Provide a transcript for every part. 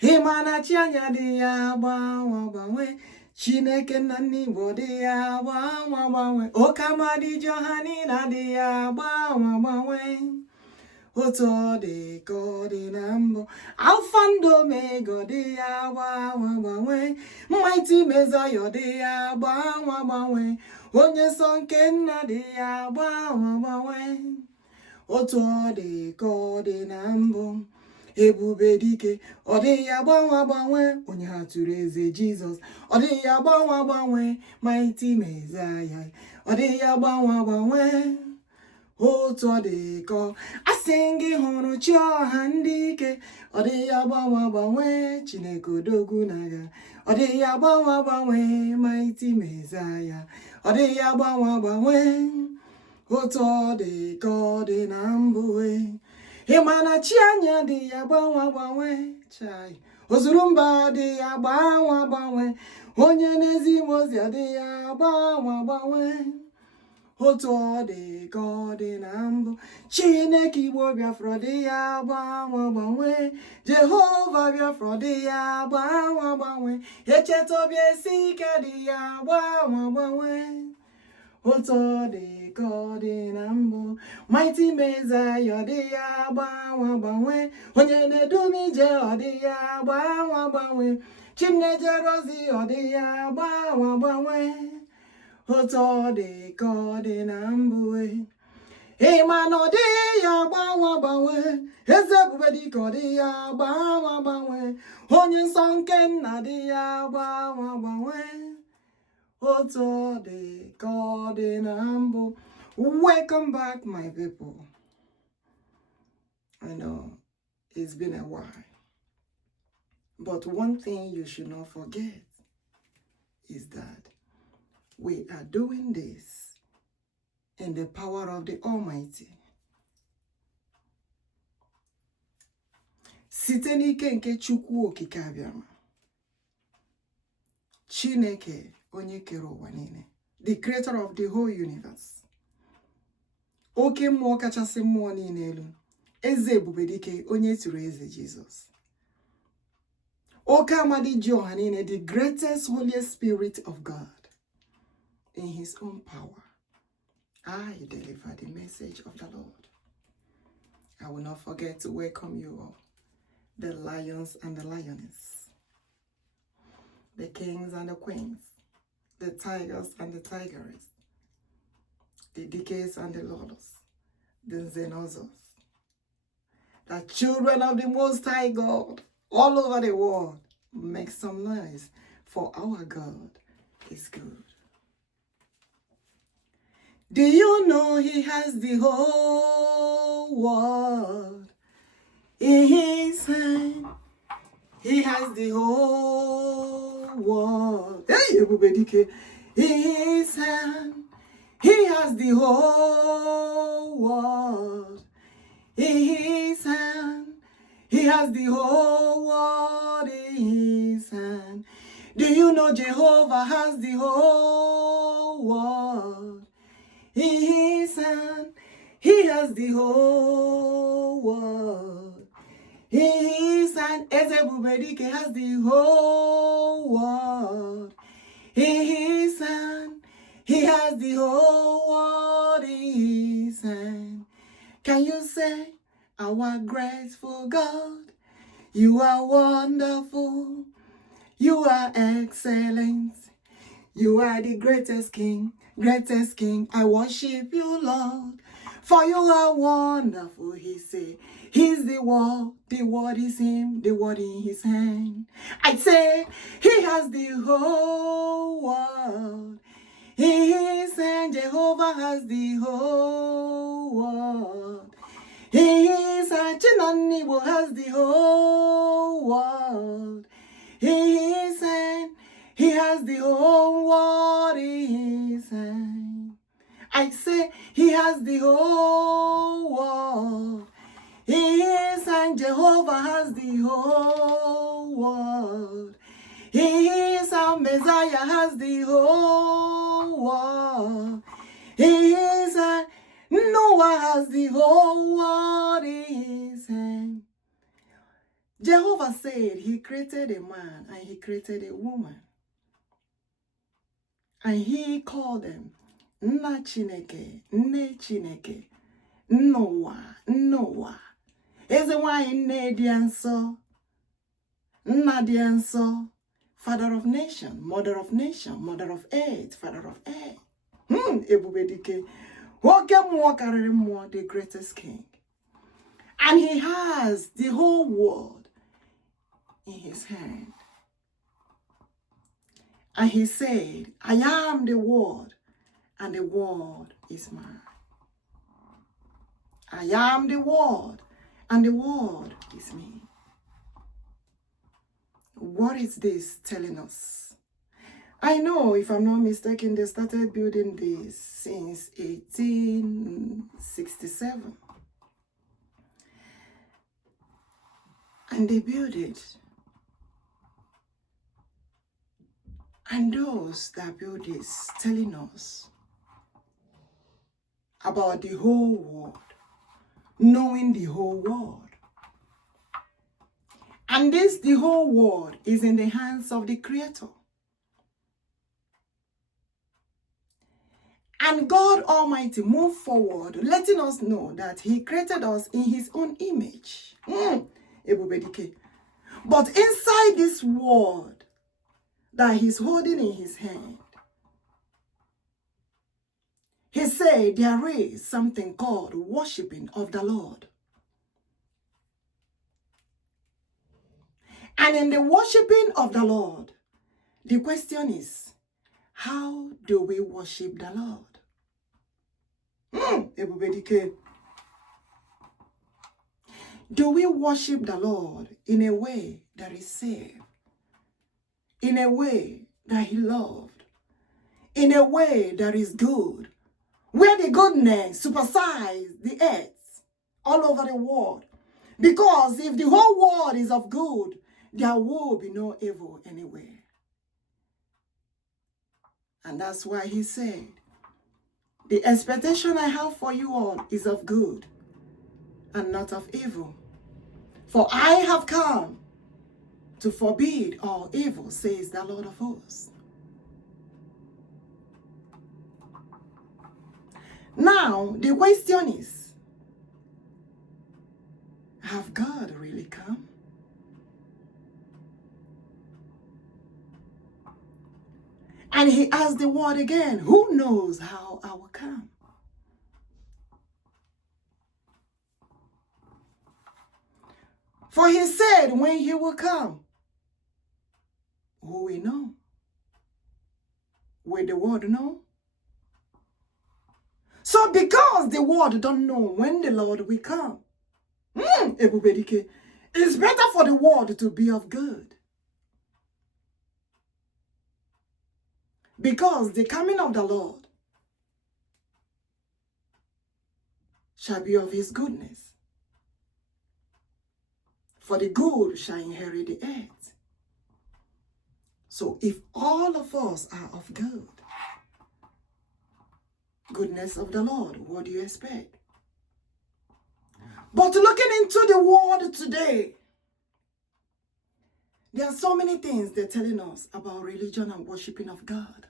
Himana chianya dia bawe. Chineke nani dia bawe. OKEAMMADI Johani na dia bawe. Oto de God in Ambo. Alpha and Omega dia bawe. Mighty Messiah dia bawe. Onye sonke na dia bawe. Oto de God in Ambo. Ebubedike, ode ya gbanwe, onye ha tụrụ eze Jesus, ode ya gbanwe, mighty Messiah, ode ya gbanwe, otu ọ dị ka asị gị hụrụ chi ọha ndị ike, ode ya gbanwe, Chineke odogwu n'agha, ode ya gbanwe, mighty Messiah, ode ya gbanwe, otu ọ dị ka ọ dị na mbụ. Himana chianya di ya gbanwe chai. Ozurumba di ya gbanwe. Onye nezi mozi di ya gbanwe. Otu ọ dị ka ọ dị na mbụ. Chineke Igbo Biafra di ya gbanwe. Jehova Biafra di ya gbanwe. Echeta obi esi ike di ya gbanwe. Otu ọ dị ka ọ dị na mbụ. Mighty Messiah dị ya gbanwe. Onye na-edu m ije ọ dị ya gbanwe. Chimnejere ozi ọ dị ya gbanwe. Otu ọ dị ka ọ dị na mbụ. Ịma na ọ dị ya gbanwe. Eze ebubedike ọ dị ya gbanwe. Onye nsọ nke nna dị ya gbanwe. Otu ọ dị ka ọ dị na mbụ. Welcome back, my people. I know it's been a while, but one thing you should not forget is that we are doing this in the power of the Almighty. Site n'ike nke Chukwuokikeabiam, Chineke onye kere ụwa niile, the creator of the whole universe. Oke mmụọ kachasị mmụọ niile elu, eze ebubedike onye tụrụ eze Jesus. OKEAMMADI ji ọha niile, the greatest Holy Spirit of God. In his own power, I deliver the message of the Lord. I will not forget to welcome you all, the lions and the lioness, the kings and the queens, the tigers and the tigeresses, the decades and the lords, the zenozos, the children of the Most High God, all over the world. Make some noise, for our God is good. Do you know he has the whole world in his hand? He has the whole world. Hey, ebubedike, in his hand. He has the whole world in his hand. He has the whole world in his hand. Do you know Jehovah has the whole world in his hand? He has the whole world in his hand. Ebubedike has the whole world in his hand. He has the whole world in his hand. Can you say, our grateful God, you are wonderful, you are excellent, you are the greatest King, greatest King. I worship you, Lord, for you are wonderful. He said, he's the word is him, the word in his hand. I say, he has the whole world. He is and Jehovah has the whole world. He is and Nnamdi has the whole world. He is and he has the whole world in his hand. I say he has the whole world. He is and Jehovah has the whole world. He is our Messiah has the whole world. He is a Noah has the whole world in his hand. Jehovah said he created a man and he created a woman. And he called them Nna Chineke, Nne Chineke, Nnowa, Nnowa. Eze nwanyị nne dị nsọ, Nna dị nsọ, Father of nation, Mother of nation, Mother of earth, Father of earth. Ebubedike. OKEAMMADI, the greatest king. And he has the whole world in his hand. And he said, I am the word, and the word is mine. I am the word, and the word is me. What is this telling us? I know, if I'm not mistaken, they started building this since 1867. And they built it. And those that built this telling us about the whole world, knowing the whole world. And this, the whole world, is in the hands of the Creator. And God Almighty moved forward, letting us know that He created us in His own image. Ebubedike. But inside this world that He's holding in His hand, He said there is something called worshiping of the Lord. And in the worshiping of the Lord, the question is, how do we worship the Lord? Ebubedike. Do we worship the Lord in a way that is safe? In a way that He loved? In a way that is good? Where the goodness supersedes the earth all over the world? Because if the whole world is of good, there will be no evil anywhere. And that's why He said, the expectation I have for you all is of good and not of evil. For I have come to forbid all evil, says the Lord of hosts. Now, the question is, have God really come? And He asked the word again, who knows how I will come? For He said when He will come, who will know? Will the world know? So because the world don't know when the Lord will come, Ebubedike, it's better for the world to be of good. Because the coming of the Lord shall be of His goodness. For the good shall inherit the earth. So if all of us are of good, goodness of the Lord, what do you expect? But looking into the world today, there are so many things they're telling us about religion and worshiping of God,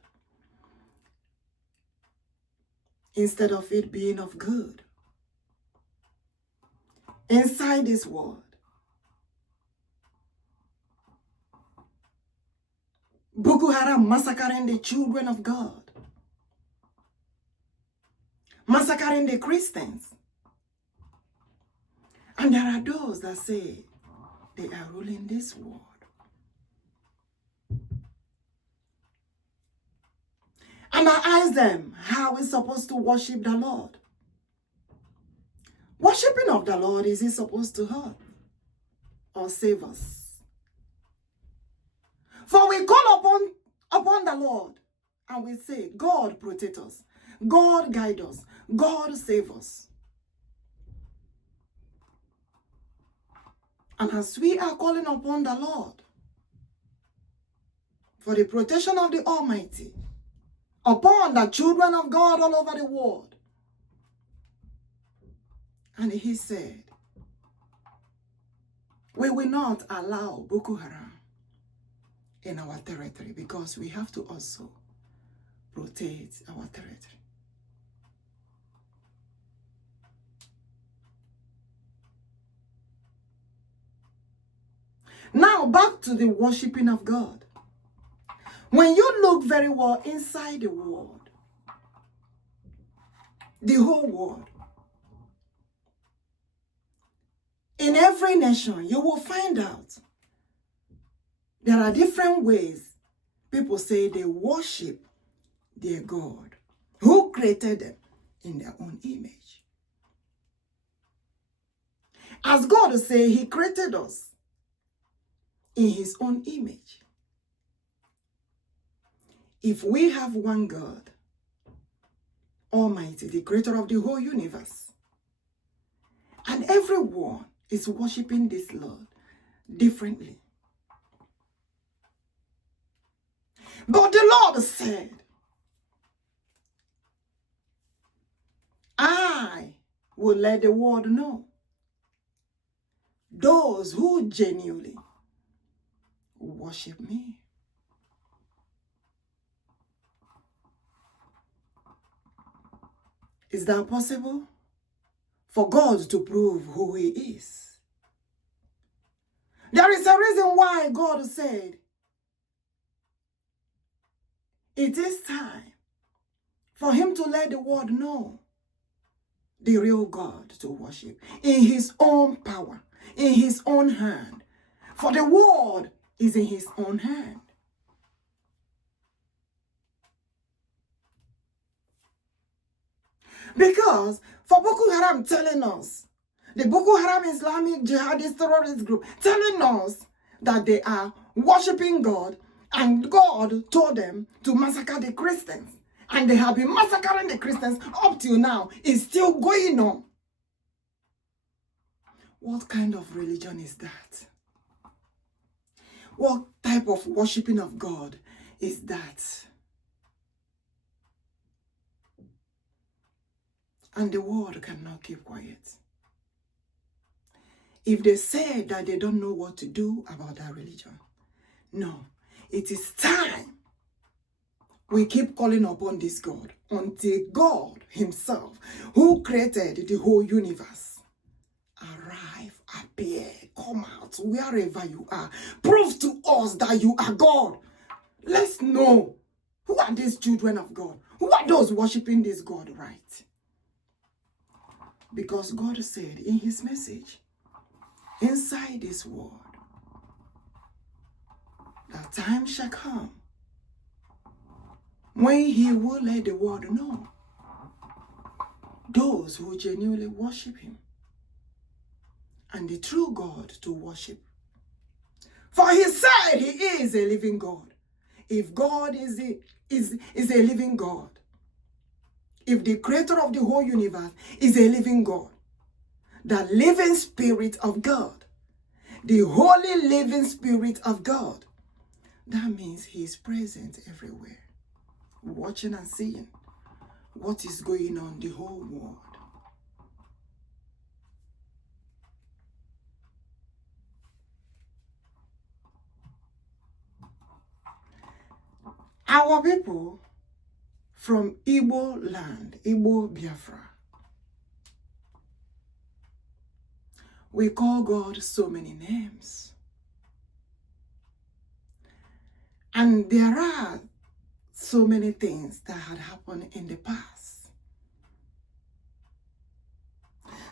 instead of it being of good. Inside this world, Boko Haram massacring the children of God, massacring the Christians. And there are those that say they are ruling this world. And I ask them, how are we supposed to worship the Lord? Worshipping of the Lord, is He supposed to hurt or save us? For we call upon the Lord and we say, God protect us, God guide us, God save us. And as we are calling upon the Lord for the protection of the Almighty upon the children of God all over the world, and He said, We will not allow Boko Haram in our territory because we have to also protect our territory. Now back to the worshiping of God. When you look very well inside the world, the whole world, in every nation, you will find out there are different ways people say they worship their God, who created them in their own image. As God says, He created us in His own image. If we have one God, Almighty, the creator of the whole universe, and everyone is worshiping this Lord differently. But the Lord said, I will let the world know those who genuinely worship me. Is that possible? For God to prove who He is. There is a reason why God said, it is time for Him to let the world know the real God to worship in His own power, in His own hand. For the world is in His own hand. Because for Boko Haram telling us, the Boko Haram Islamic jihadist terrorist group telling us that they are worshiping God and God told them to massacre the Christians. And they have been massacring the Christians up till now. It's still going on. What kind of religion is that? What type of worshiping of God is that? And the world cannot keep quiet. If they say that they don't know what to do about that religion, no, it is time we keep calling upon this God until God Himself, who created the whole universe, arrive, appear, come out, wherever you are. Prove to us that you are God. Let's know, who are these children of God? Who are those worshiping this God, right? Because God said in His message, inside this world, that time shall come when He will let the world know those who genuinely worship Him and the true God to worship. For He said He is a living God. If God is a living God, if the creator of the whole universe is a living God, the living Spirit of God, the holy living Spirit of God, that means He is present everywhere, watching and seeing what is going on in the whole world. Our people from Igbo land, Igbo Biafra, we call God so many names. And there are so many things that had happened in the past.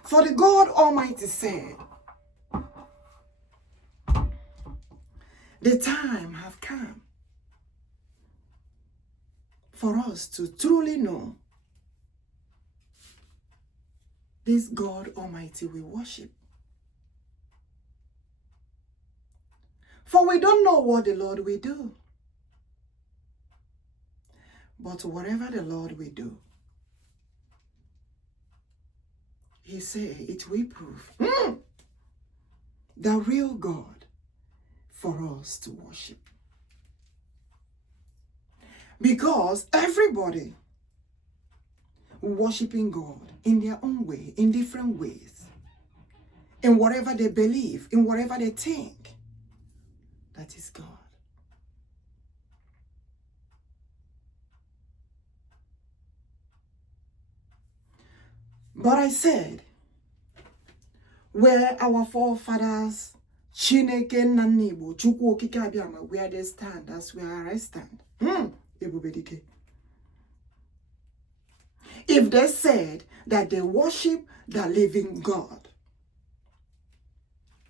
For the God Almighty said, the time have come for us to truly know this God Almighty we worship. For we don't know what the Lord will do. But whatever the Lord will do, He said it will prove the real God for us to worship. Because everybody worshiping God in their own way, in different ways. in whatever they believe, in whatever they think. That is God. But I said, where our forefathers, Chineke Nnamdi, Chukwuokikeabiam, where they stand, that's where I stand. Ebubedike. If they said that they worship the living God,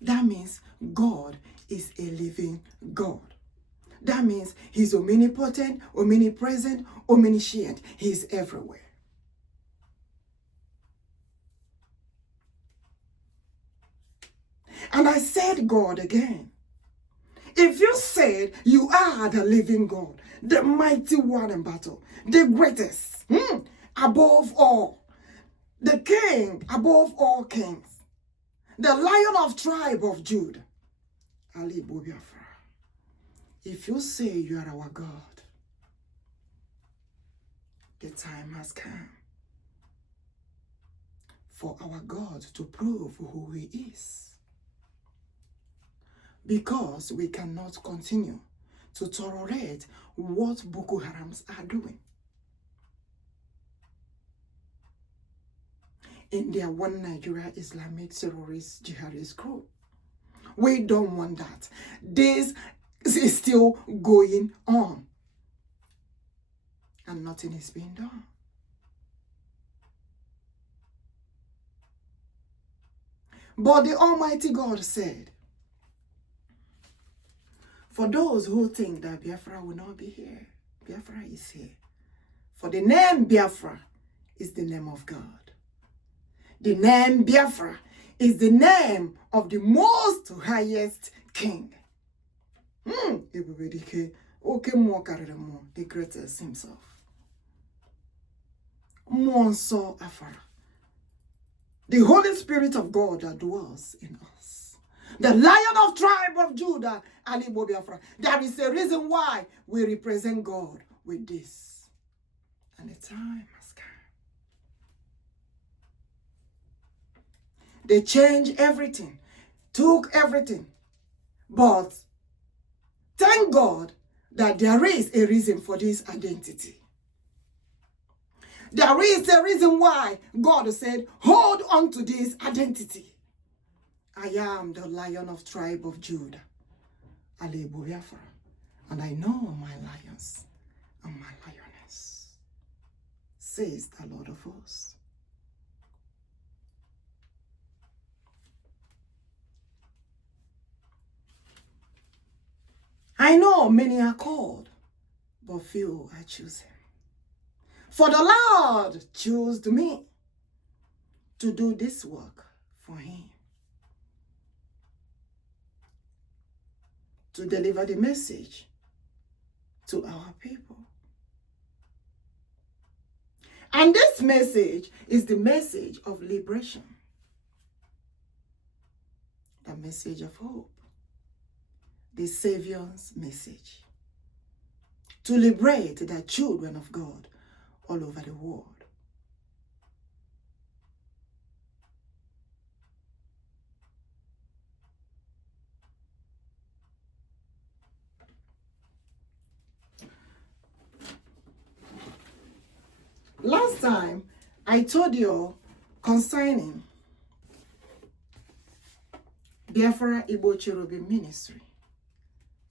that means God is a living God. That means he's omnipotent, omnipresent, omniscient. He's everywhere. And I said, God again, if you said you are the living God, the mighty one in battle, the greatest, above all, the king above all kings, the lion of tribe of Judah, ALAIGBO Biafra, if you say you are our God, the time has come for our God to prove who he is. Because we cannot continue to tolerate what Boko Harams are doing in their one Nigeria Islamic terrorist jihadist group. We don't want that. This is still going on and nothing is being done. But the Almighty God said, for those who think that Biafra will not be here, Biafra is here. For the name Biafra is the name of God. The name Biafra is the name of the most highest king. Ebubedike, OKEAMMADI, the greatest himself. Monso Afara. The Holy Spirit of God that dwells in us. The Lion of tribe of Judah, ALAIGBO Biafra. There is a reason why we represent God with this. And the time has come. They changed everything, took everything. But thank God that there is a reason for this identity. There is a reason why God said, hold on to this identity. I am the Lion of tribe of Judah, ALAIGBO Biafra, and I know my lions and my lioness, says the Lord of hosts. I know many are called, but few are chosen. For the Lord chose me to do this work for him, to deliver the message to our people. And this message is the message of liberation, the message of hope, the Savior's message, to liberate the children of God all over the world. Last time, I told you concerning Biafra Igbo Cherubim Ministry.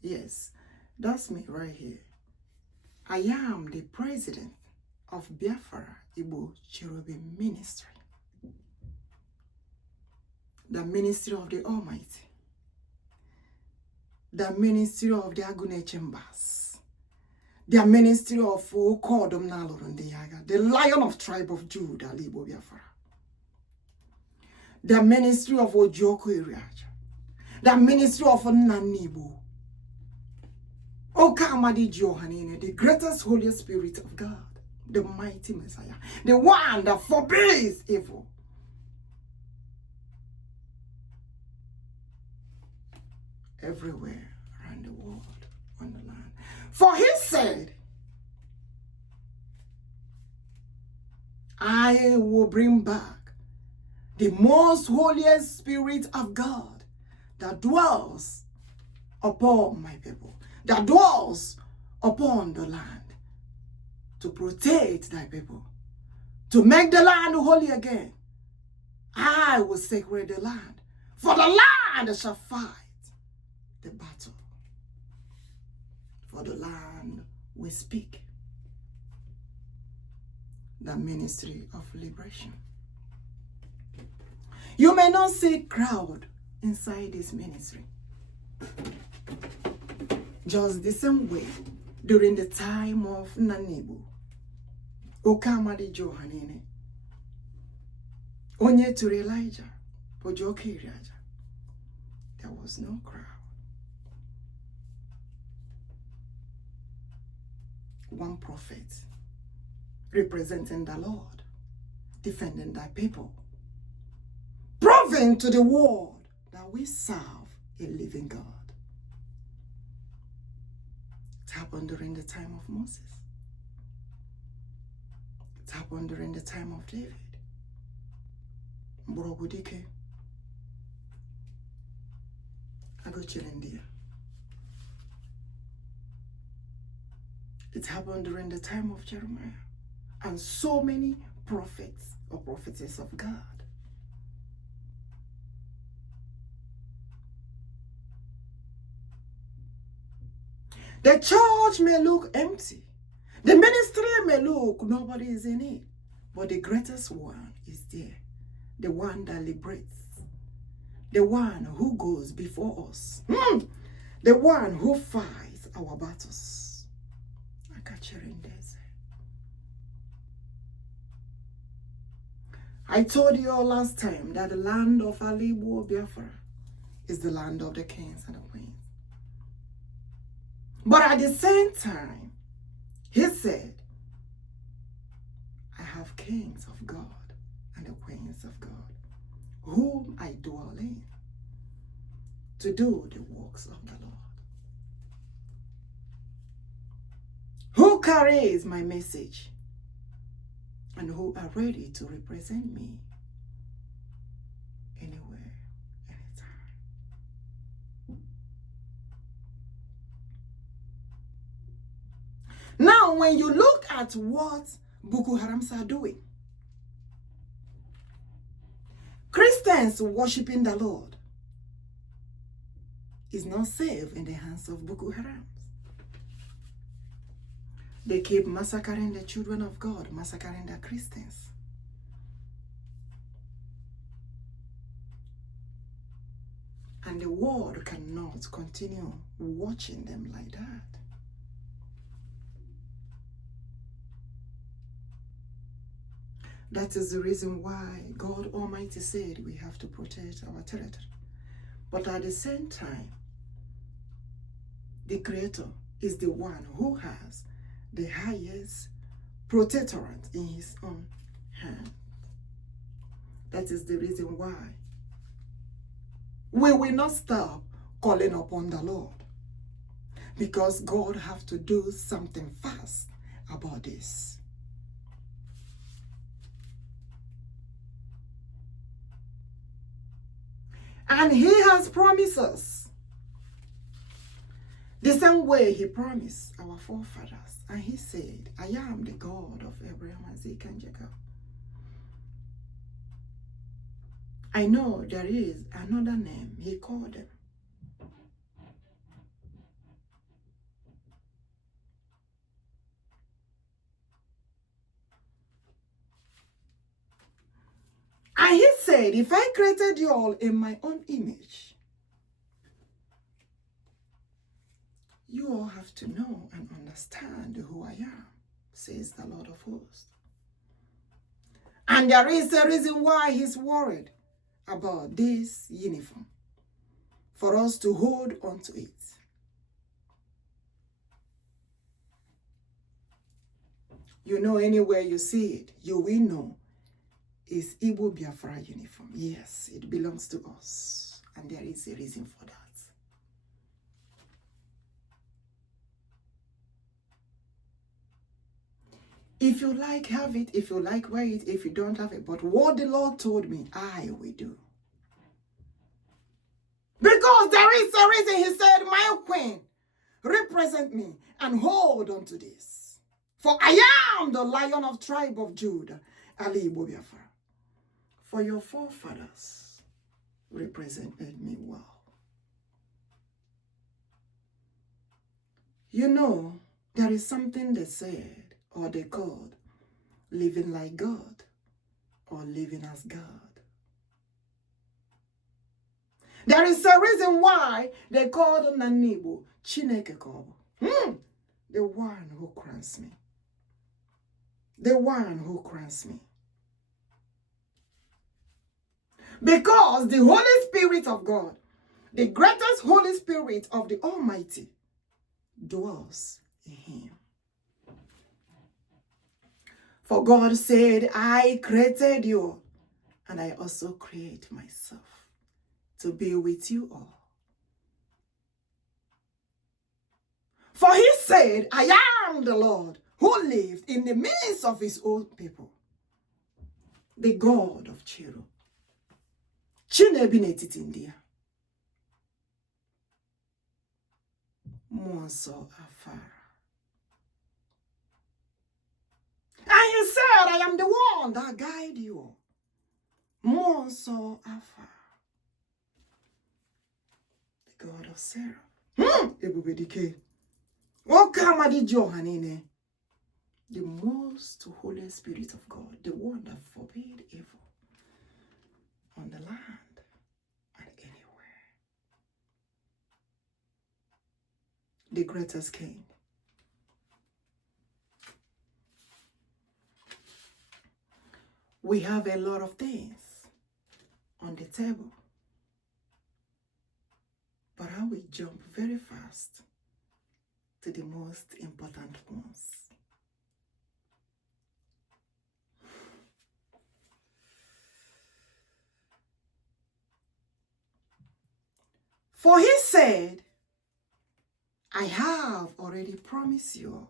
Yes, that's me right here. I am the president of Biafra Igbo Cherubim Ministry, the ministry of the Almighty, the ministry of the Agune Chambers, the ministry of condemn, the Lion of tribe of Judah, ALAIGBO Biafra, the ministry of Njoku, the ministry of Nnamdi, OKEAMMADI, the greatest Holy Spirit of God, the mighty Messiah, the one that forbids evil. Everywhere around the world, on the land. For he said, I will bring back the most holiest spirit of God that dwells upon my people, that dwells upon the land, to protect thy people, to make the land holy again. I will sacred the land, for the land shall fight the battle. For the land will speak the ministry of liberation. You may not see crowd inside this ministry. Just the same way during the time of Nnamdi, OKEAMMADI Johanine, Onye to Elijah, Ojokiriaja, there was no crowd. One prophet representing the Lord, defending thy people, proving to the world that we serve a living God. It happened during the time of Moses. It happened during the time of David. Ebubedike, Agochirendia. It happened during the time of Jeremiah and so many prophets or prophetess of God. The church may look empty. The ministry may look, nobody is in it. But the greatest one is there. The one that liberates. The one who goes before us. The one who fights our battles. I told you all last time that the land of ALAIGBO, Biafra, is the land of the kings and the queens. But at the same time, he said, I have kings of God and the queens of God, whom I dwell in, to do the works of the Lord. Who carries my message and who are ready to represent me anywhere, anytime. Now, when you look at what Boko Harams are doing, Christians worshiping the Lord is not safe in the hands of Boko Haram. They keep massacring the children of God, massacring the Christians. And the world cannot continue watching them like that. That is the reason why God Almighty said we have to protect our territory. But at the same time, the Creator is the one who has the highest protectorate in his own hand. That is the reason why we will not stop calling upon the Lord, because God has to do something fast about this. And he has promised us the same way he promised our forefathers. And he said, I am the God of Abraham, Isaac, and Jacob. I know there is another name he called them. And he said, if I created you all in my own image, you all have to know and understand who I am, says the Lord of hosts. And there is a reason why he's worried about this uniform, for us to hold on to it. You know, anywhere you see it, you will know it's Igbo Biafra uniform. Yes, it belongs to us, and there is a reason for that. If you like, have it. If you like, wear it. If you don't, have it. But what the Lord told me, I will do. Because there is a reason he said, my queen, represent me and hold on to this. For I am the Lion of tribe of Judah, ALAIGBO Biafra. For your forefathers represented me well. You know, there is something they said or they called living like God or living as God. There is a reason why they called Nnamdi Chineke, the one who crowns me. The one who crowns me. Because the Holy Spirit of God, the greatest Holy Spirit of the Almighty, dwells in him. For God said, I created you, and I also create myself to be with you all. For he said, I am the Lord who lived in the midst of his own people, the God of Chiro. Chinebinetiti India. Monso Afara. And he said, I am the one that guide you. Monso Afara. The God of Sarah. Ebubedike. OKEAMMADI. The most Holy Spirit of God, the one that forbade evil on the land and anywhere. The greatest King. We have a lot of things on the table, but I will jump very fast to the most important ones. For he said, I have already promised you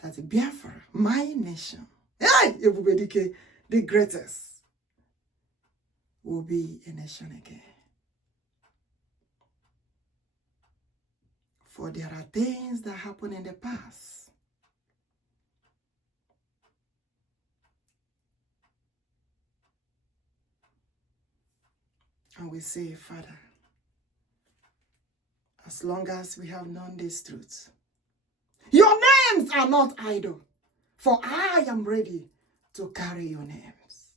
that Biafra, my nation, ebubedike, the greatest, will be a nation again. For there are things that happened in the past. And we say, Father, as long as we have known this truth, your names are not idle, for I am ready to carry your names.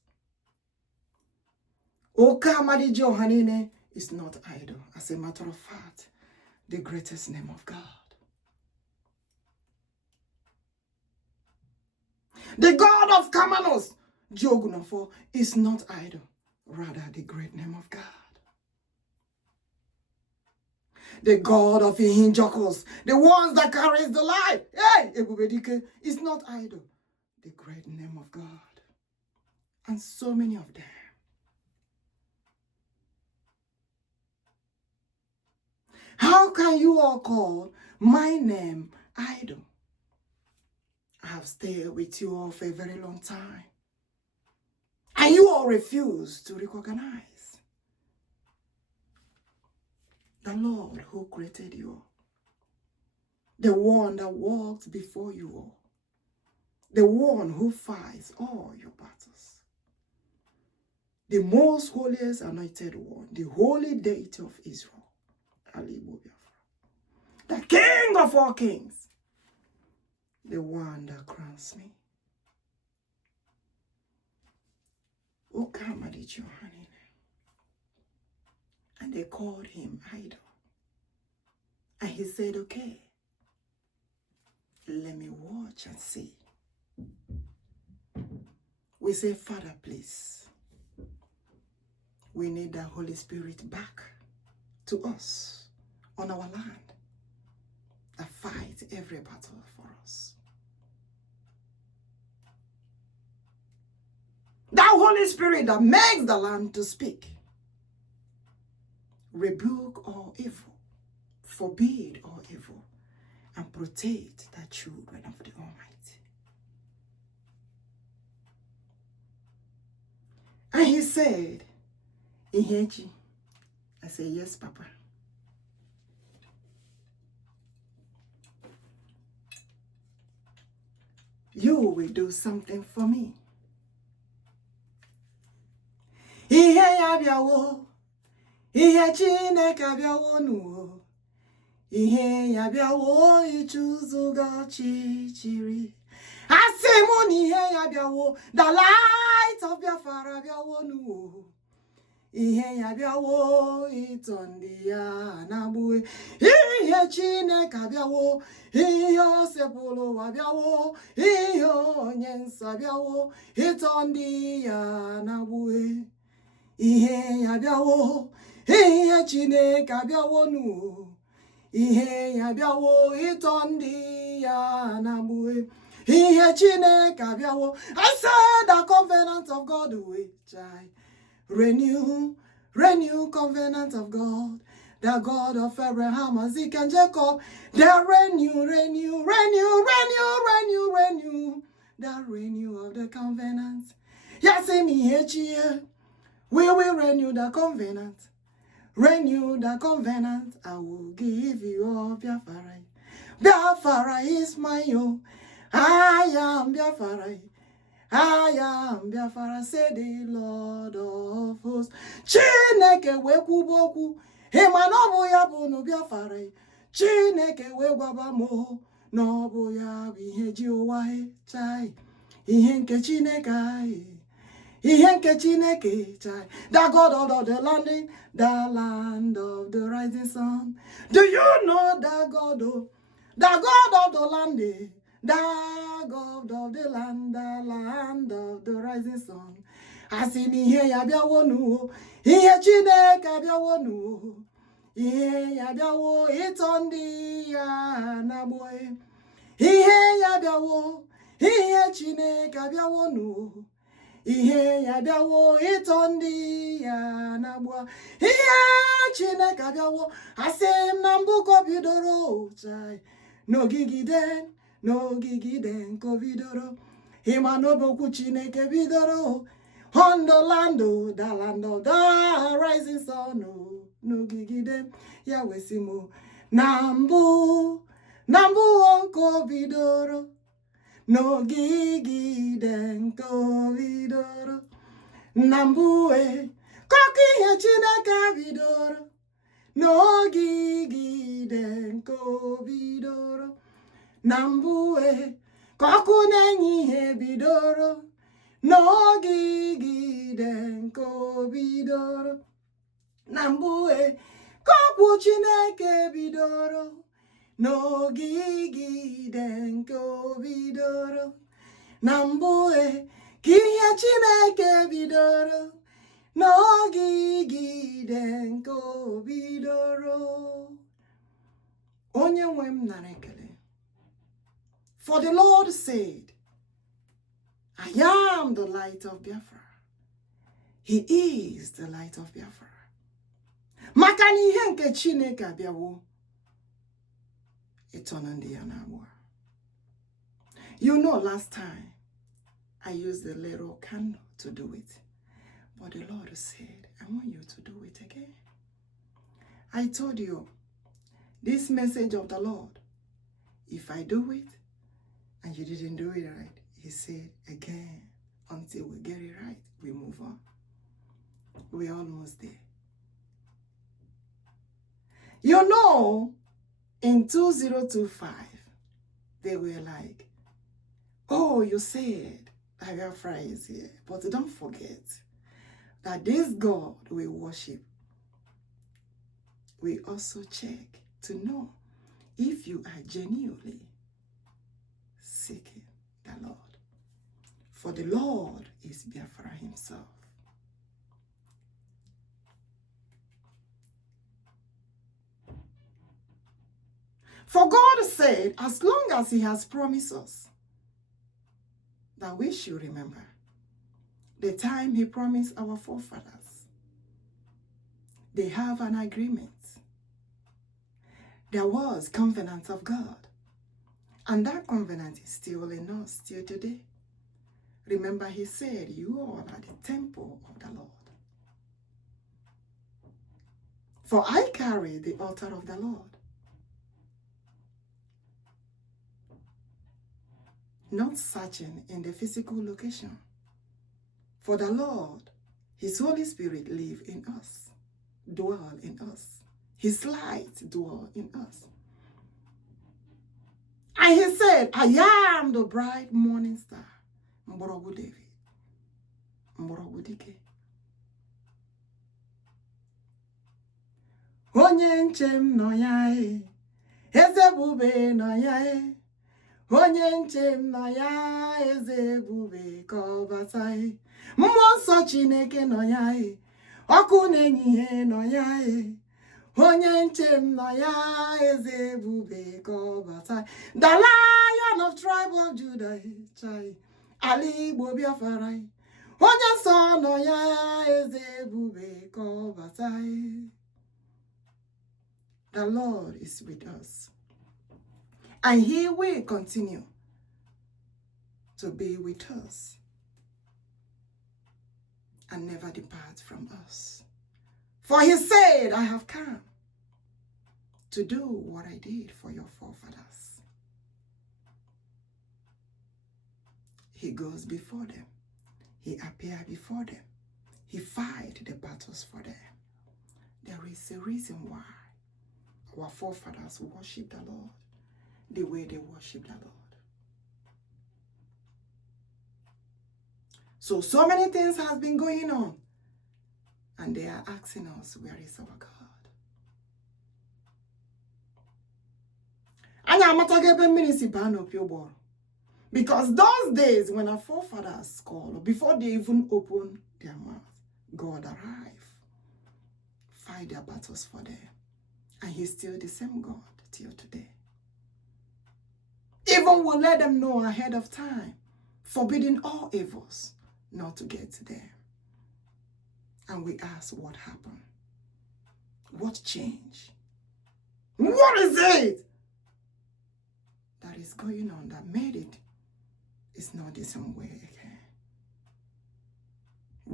OKEAMMADI is not idle. As a matter of fact, the greatest name of God. The God of Kamanos, Njoku, is not idle, rather the great name of God. The God of Njokus, the ones that carries the life, ebubedike, is not idle, the great name of God. And so many of them. How can you all call my name idle? I have stayed with you all for a very long time, and you all refuse to recognize the Lord who created you, the one that walked before you all, the one who fights all your battles, the most holiest anointed one, the holy deity of Israel, ALAIGBO Biafra, the King of all kings, the one that crowns me. OKEAMMADI. And they called him idol. And he said, okay, let me watch and see. We say, Father, please, we need the Holy Spirit back to us on our land that fights every battle for us. That Holy Spirit that makes the land to speak. Rebuke all evil, forbid all evil, and protect the children of the Almighty. And he said, Ihechi. I said, yes, Papa. You will do something for me. Ihe ya biawo, ihe Chineke biawo nuwo. Ihe ya biawo ichuzuga chichiri. Asimu ni ihe ya biawo, the light of Biafra biawo nuwo. Ihe ya biawo itondi ya nabue. Ihe Chineke biawo, ihe osepulu wa biawo, ihe onyensa biawo itondi ya nabue. Ihe ya biawo, ihe Chineke biawo nu. Ihe ya biawo itondi ya nabue. Ihe Chineke biawo. I said the covenant of God which I renew covenant of God, the God of Abraham, Isaac, and Jacob. The renew of the covenant. Yes, we will renew the covenant. Renew the covenant. I will give you all Biafra. Biafra is my own. I am Biafra. I am Biafra, said the Lord of hosts. Chineke we kuboku. Himanobu ya bunu Biafra. Chineke we wabamo. Nobu ya biheji owahe chai. Ihenke Chineke. Ihenke Chineke chai. The God of the land, the land of the rising sun. Do you know the God of the land? The God of the land of the rising sun. Asini ihe ya biawo nu, ihe Chineke biawo nu, ihe ya biawo itondi ya nabue. Ihe ya biawo, ihe Chineke biawo nu, ihe ya biawo itondi ya nabua. Ihe Chineke biawo, asim na mbuko bidoro chai, no gigiden. No gigiden ko bidoro. Himanoboku Chineke bidoro. On the land of the rising sun. No gigiden. Yahweh simo. Nambu ko bidoro. No gigiden ko bidoro. Nambu koki Chineke bidoro. No gigiden ko bidoro. Nambue, kokunenyi he bidoro, no gigiden ko bidoro. Nambue, koku Chineke bidoro, no gigiden ko bidoro. Nambue, kiye Chineke bidoro, no gigiden ko bidoro. Onye nwem narekele. For the Lord said, I am the light of Biafra. He is the light of Biafra. Makani ihe nke Chineke abiawo. Itonandi anabua. You know, last time I used the little candle to do it. But the Lord said, I want you to do it again. I told you, this message of the Lord, if I do it, and you didn't do it right, he said again, until we get it right, we move on. We're almost there. You know, in 2025, they were like, oh, you said Biafra is here. But don't forget that this God we worship, we also check to know if you are genuinely seeking the Lord. For the Lord is Biafra himself. For God said, as long as he has promised us, that we should remember the time he promised our forefathers. They have an agreement. There was covenant of God And that covenant is still in us, still today. Remember, he said, you all are the temple of the Lord. For I carry the altar of the Lord. Not searching in the physical location. For the Lord, his Holy Spirit live in us, dwell in us. His light dwell in us. And he said, I am the bright morning star. Mborogu David. Mborogu Onye nchem no ya Ezebube no ya Onye nchem no ya Ezebube kọbata Mmụọ nsọ Chineke no ya Ọkụ na-enye ihe no ya Onye nchem no ya Ezebube kọbata The Lion of tribe of Judah chai ALAIGBO Biafra Onye nsọ no ya Ezebube kọbata The Lord is with us, and he will continue to be with us and never depart from us. For he said, I have come to do what I did for your forefathers. He goes before them. He appears before them. He fights the battles for them. There is a reason why our forefathers worship the Lord the way they worship the Lord. So many things has been going on, and they are asking us, where is our God? Because those days when our forefathers called, before they even open their mouth, God arrived, fight their battles for them. And he's still the same God till today. Even will let them know ahead of time, forbidding all evils not to get to them. And we ask, what happened? What changed? What is it that is going on that made it is not the same way again?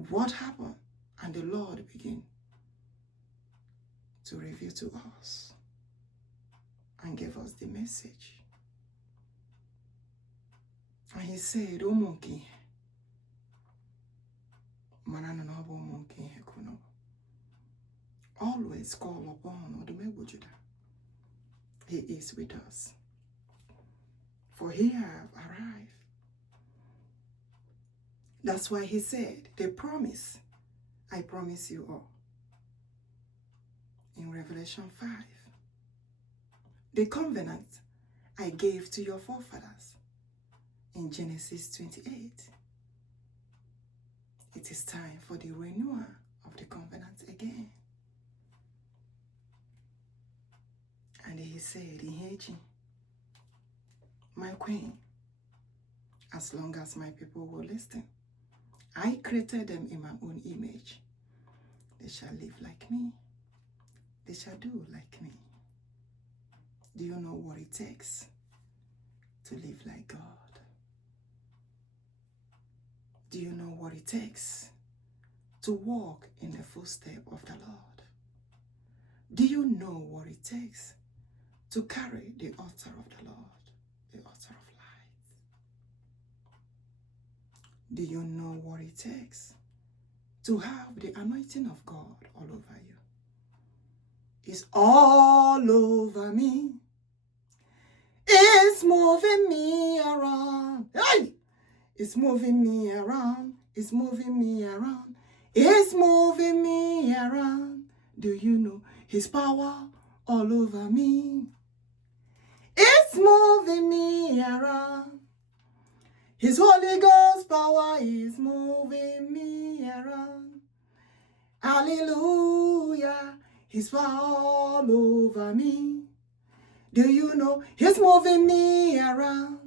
What happened? And the Lord began to reveal to us and give us the message. And he said, always call upon ODOGWU JUDA. He is with us, for he have arrived. That's why he said, the promise, I promise you all. In Revelation 5, the covenant I gave to your forefathers in Genesis 28. It is time for the renewal of the covenant again. And he said, my queen, as long as my people will listen, I created them in my own image. They shall live like me. They shall do like me. Do you know what it takes to live like God? Do you know what it takes to walk in the footsteps of the Lord? Do you know what it takes to carry the altar of the Lord, the altar of light? Do you know what it takes to have the anointing of God all over you? It's all over me. It's moving me around. Hey! It's moving me around. It's moving me around. It's moving me around. Do you know his power all over me? It's moving me around. His Holy Ghost power is moving me around. Hallelujah. He's all over me. Do you know he's moving me around?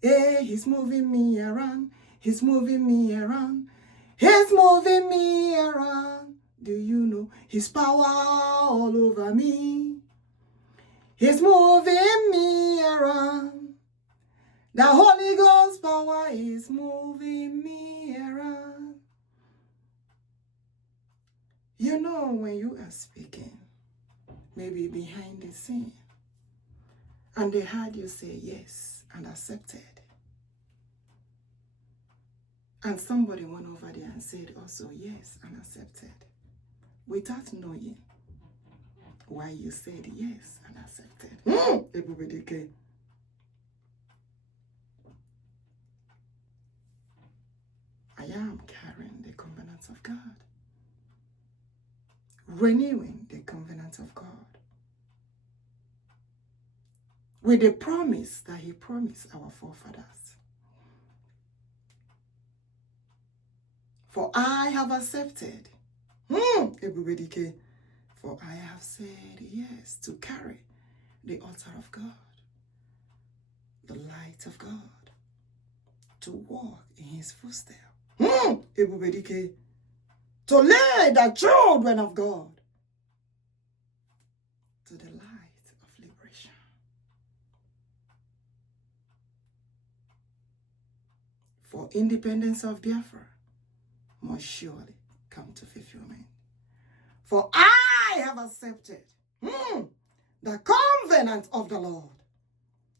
Hey, he's moving me around. He's moving me around. He's moving me around. Do you know his power all over me? He's moving me around. The Holy Ghost power is moving me around. You know, when you are speaking, maybe behind the scene, and they heard you say yes and accepted. And somebody went over there and said also yes and accepted, without knowing why you said yes and accepted. Ebubedike. I am carrying the covenants of God, renewing the covenant of God, with the promise that he promised our forefathers. For I have accepted, ebubedike, for I have said yes to carry the altar of God, the light of God, to walk in his footsteps. Ebubedike, to lead the children of God to the light of liberation. For independence of Biafra must surely come to fulfillment. For I have accepted the covenant of the Lord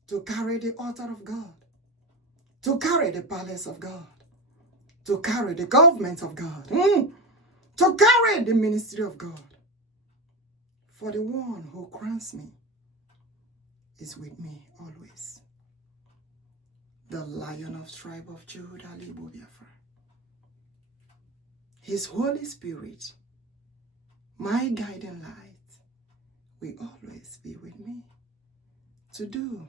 to carry the altar of God, to carry the palace of God, to carry the government of God, to carry the ministry of God. For the one who crowns me is with me always. The Lion of tribe of Judah, ALAIGBO Biafra. His Holy Spirit, my guiding light, will always be with me to do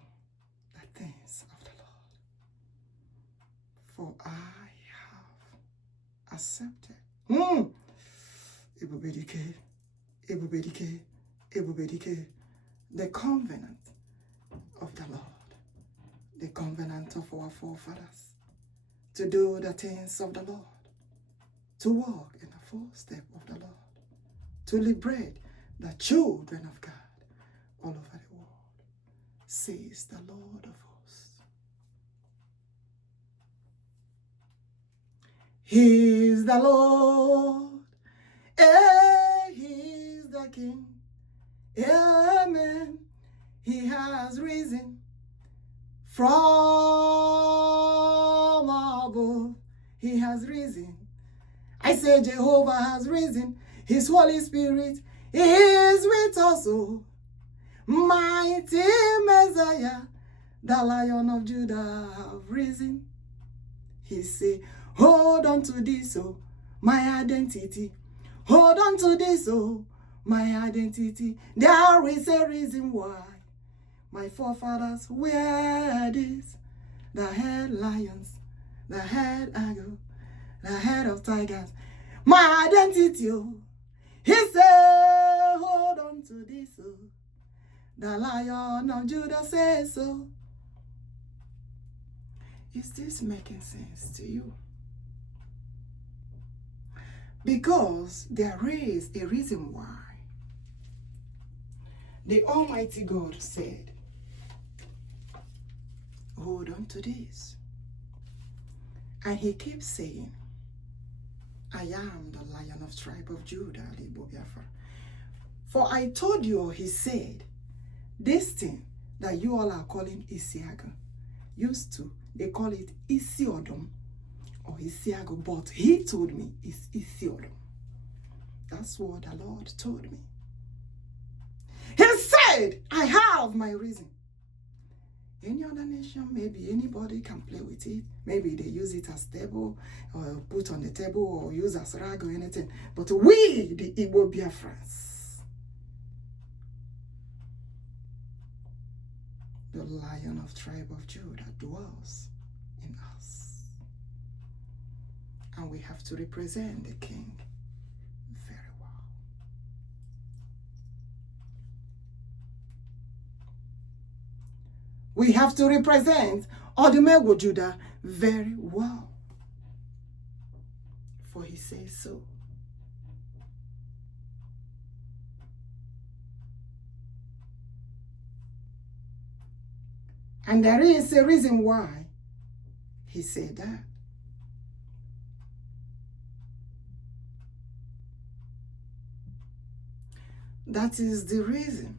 the things of the Lord. For I have accepted. Ebubedike, ebubedike, ebubedike, the covenant of the Lord, the covenant of our forefathers, to do the things of the Lord, to walk in the footsteps of the Lord, to liberate the children of God all over the world, says the Lord of hosts. He is the Lord, He is the King, amen. He has risen from above. He has risen. I say Jehovah has risen. His Holy Spirit is with us. Oh, mighty Messiah, the Lion of Judah have risen. He say, hold on to this, oh, my identity. Hold on to this, oh, my identity. There is a reason why my forefathers wear this. The head lions, the head eagle, the head of tigers. My identity, oh. He said, hold on to this, oh. The Lion of Judah says so. Is this making sense to you? Because there is a reason why the Almighty God said, hold on to this. And he keeps saying, I am the Lion of tribe of Judah, ALAIGBO Biafra. For I told you, he said, this thing that you all are calling Isiaga, used to, they call it Isiodom or Isiago, but he told me it's Isiodom. That's what the Lord told me. He said, I have my reason. Any other nation, maybe anybody can play with it. Maybe they use it as table or put on the table or use as rag or anything. But we, the Igbo Biafrans, the Lion of tribe of Judah dwells in us. And we have to represent the King very well. We have to represent Odumegwu Judah very well. For he says so. And there is a reason why he said that. That is the reason.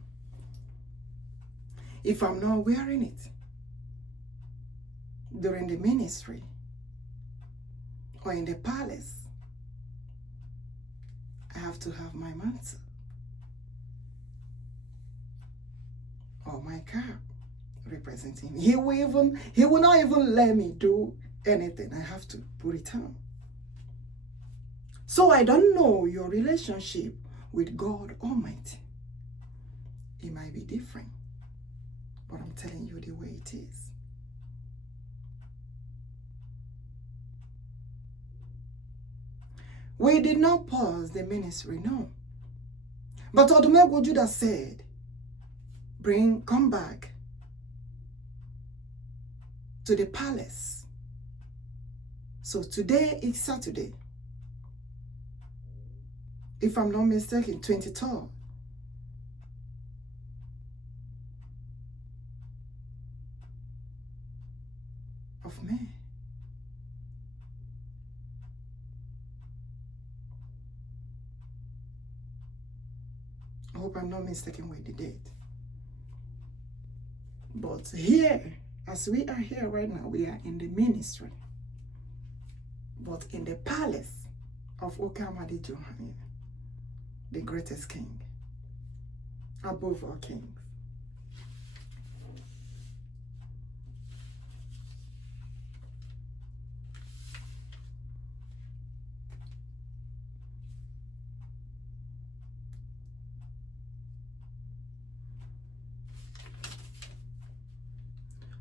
If I'm not wearing it during the ministry or in the palace, I have to have my mantle or my cap representing. He will not even let me do anything. I have to put it on. So I don't know your relationship with God Almighty. It might be different, but I'm telling you the way it is. We did not pause the ministry, no. But Odumegwu Judah said, come back to the palace. So today is Saturday. If I'm not mistaken, 23rd. of May. I hope I'm not mistaken with the date. But here, as we are here right now, we are in the ministry. But in the palace of OKEAMMADI, the greatest king, above all kings.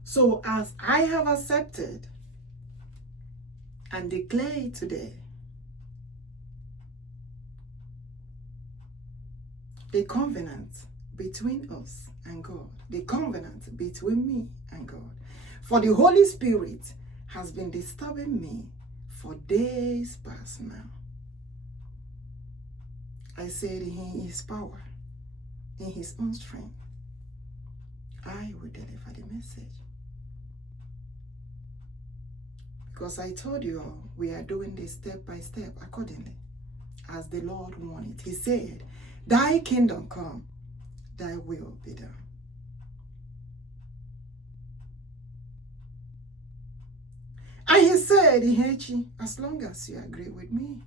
So as I have accepted and declared today, the covenant between us and God, the covenant between me and God. For the Holy Spirit has been disturbing me for days past now. I said in His power, in His own strength, I will deliver the message. Because I told you all, we are doing this step by step accordingly, as the Lord wanted. He said, thy kingdom come, thy will be done. And He said, Ihechi, as long as you agree with me,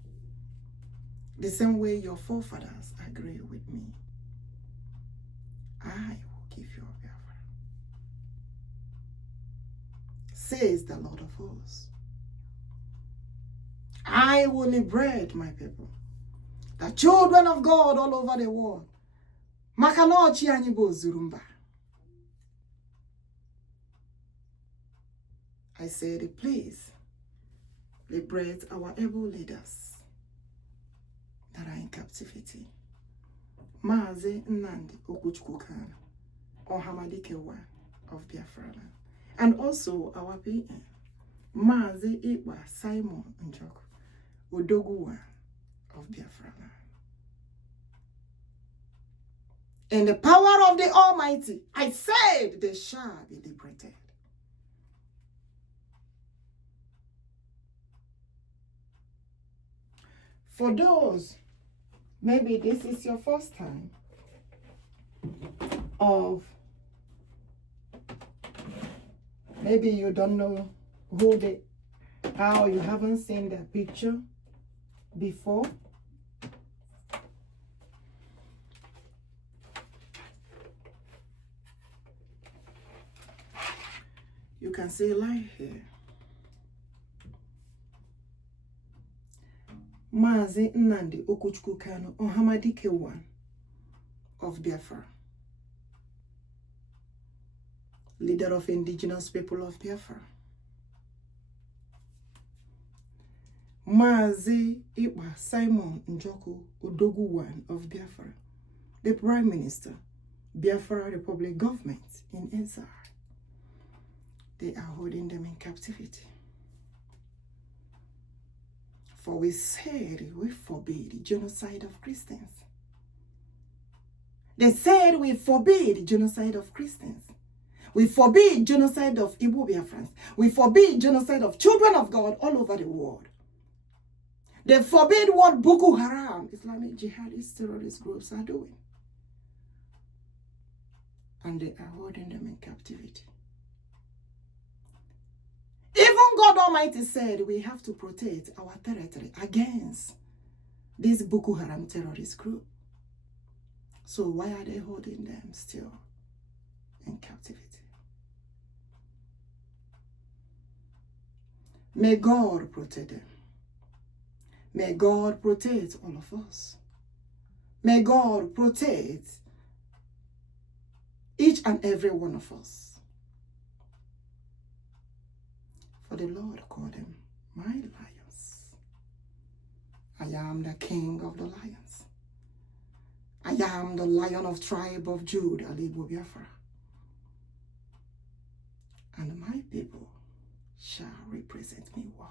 the same way your forefathers agree with me, I will give you a Biafra, says the Lord of hosts. I will liberate my people, the children of God all over the world. Makanochi anibo zurumba. I said, please liberate our able leaders that are in captivity. MAZI Nnamdi Chukwuokikeabiam, OHAMADIKE of BiafraLand, and also our PM, MAZI Ekpa Simon Njoku, ODOGWU of BiafraLand. In the power of the Almighty, I said they shall be liberated. For those, maybe this is your first time of, maybe you don't know who they are, you haven't seen their picture before. You can see light here. MAZI Nnamdi Chukwuokikeabiam, OHAMADIKE of Biafra, leader of indigenous people of Biafra. MAZI Ekpa Simon Njoku, ODOGWU of Biafra, the Prime Minister, Biafra Republic government in exile. They are holding them in captivity. For we said we forbid the genocide of Christians. They said we forbid the genocide of Christians. We forbid genocide of Igbo Biafrans. We forbid genocide of children of God all over the world. They forbid what Boko Haram, Islamic jihadist terrorist groups, are doing. And they are holding them in captivity. Even God Almighty said we have to protect our territory against this Boko Haram terrorist group. So why are they holding them still in captivity? May God protect them. May God protect all of us. May God protect each and every one of us. For the Lord called them my lions. I am the king of the lions. I am the lion of tribe of Judah, ALAIGBO Biafra. And my people shall represent me well.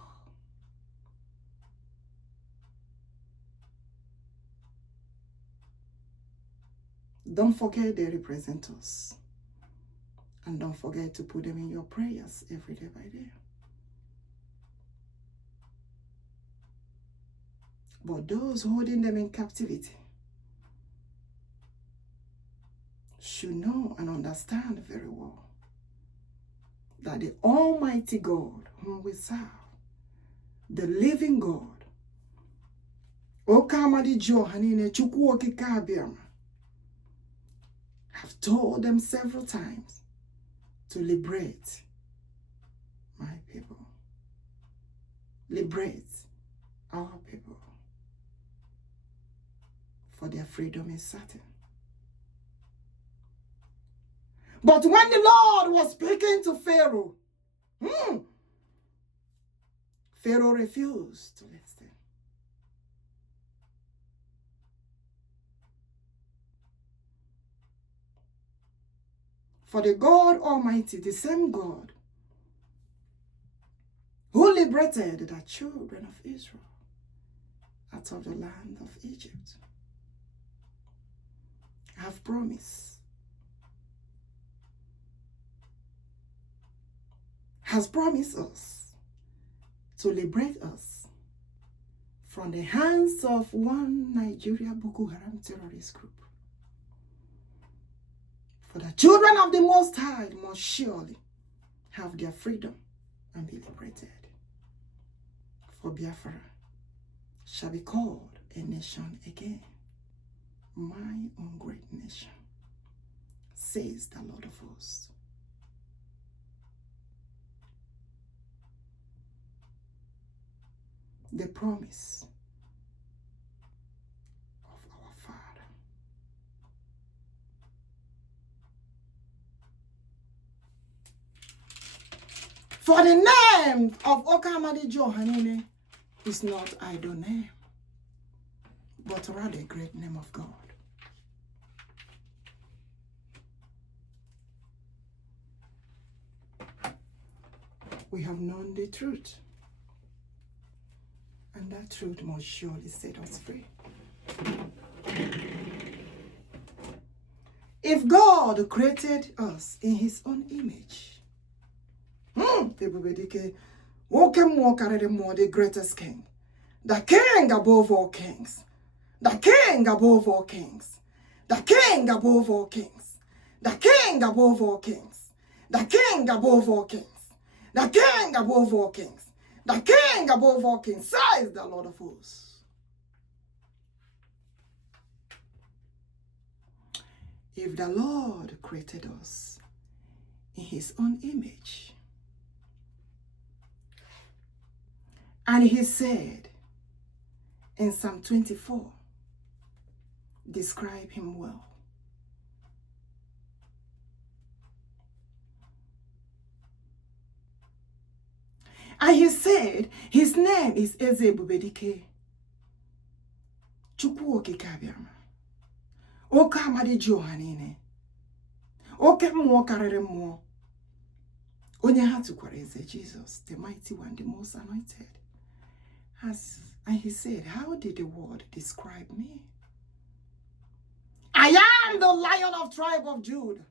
Don't forget they represent us. And don't forget to put them in your prayers every day by day. But those holding them in captivity should know and understand very well that the Almighty God whom we serve, the living God, OKEAMMADI Chukwuokikeabiam, have told them several times to liberate my people. Liberate our people. For their freedom is certain. But when the Lord was speaking to Pharaoh, Pharaoh refused to listen. For the God Almighty, the same God who liberated the children of Israel out of the land of Egypt, have promised, has promised us to liberate us from the hands of one Nigeria Boko Haram terrorist group. For the children of the Most High must surely have their freedom and be liberated. For Biafra shall be called a nation again, my own great nation, says the Lord of hosts. The promise of our Father. For the name of OKEAMMADI is not idle name, but rather a great name of God. We have known the truth, and that truth must surely set us free. If God created us in his own image, ebubedike, the greatest king, the king above all kings, the king above all kings, the king above all kings, the king above all kings, the king above all kings, the king above all kings, the king above all kings, says the Lord of hosts. If the Lord created us in his own image, and he said in Psalm 24, describe him well. And he said his name is ebubedike, Chukwuokikeabiam, OKEAMMADI OKEAMMADI, onye ha tụkwara eze Jesus, the mighty one, the most anointed. And he said, how did the word describe me? I am the Lion of tribe of Judah,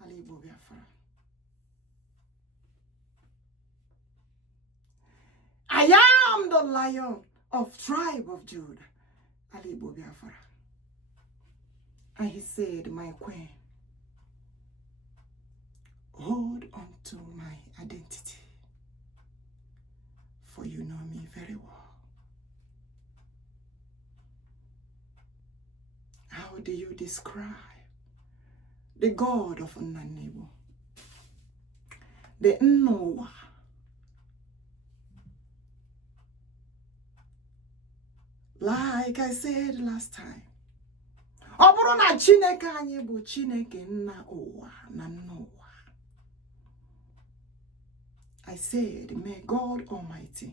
ALAIGBO Biafra. I am the Lion of tribe of Judah. ALAIGBO Biafra. And he said, my queen, hold on to my identity, for you know me very well. How do you describe the God of Nnamdi? The Nnowa? Like I said last time, ọ bụrụ na Chineke anyị bụ Chineke nna ụwa na nnowa. I said, may God Almighty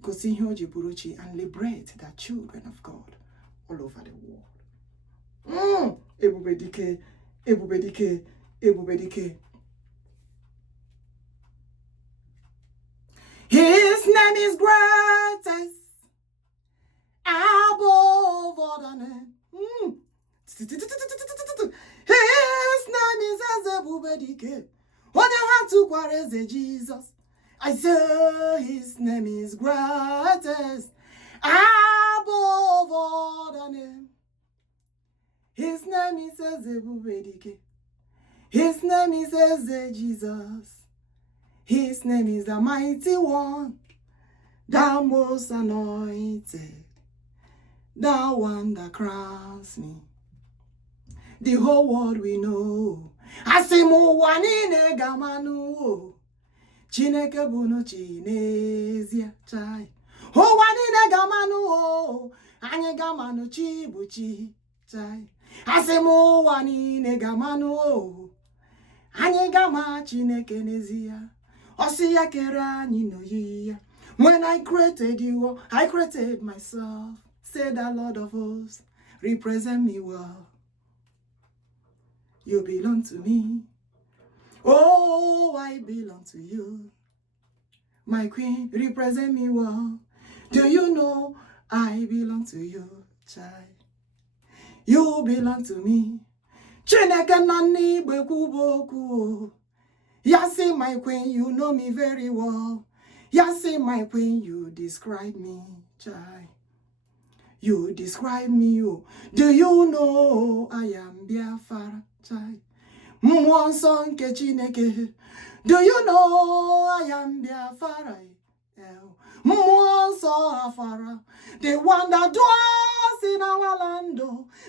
gosi ihe o ji bụrụ chi and liberate the children of God all over the world. Ebubedike, ebubedike, ebubedike. His name is greatest above all name. His name is ebubedike. When you have to quarrel Jesus, I say his name is greatest above all the name. His name is ebubedike. His name is Jesus. His name is the mighty one, the most anointed, the one that crowns me. The whole world we know. Asimu wanine gamanu. Chineke bunu chinezia chai. Ho wanine gamanu. Anye gamanu chibuchi chai. Asimu wanine gamanu. Anye gama chineke nezia. Osiya kera ninoyiya. When I created you, I created myself. Say the Lord of hosts, represent me well. You belong to me. Oh, I belong to you. My queen, represent me well. Do you know I belong to you, child? You belong to me. Chineke nani bekuboku. Yasi, my queen, you know me very well. Yasi, my queen, you describe me, child. You describe me, oh. Do you know I am Biafra, child? Mmụọ nke Chineke. Do you know I am Biafra? Mmụọ nsọ Afara. The one that dwells in our land,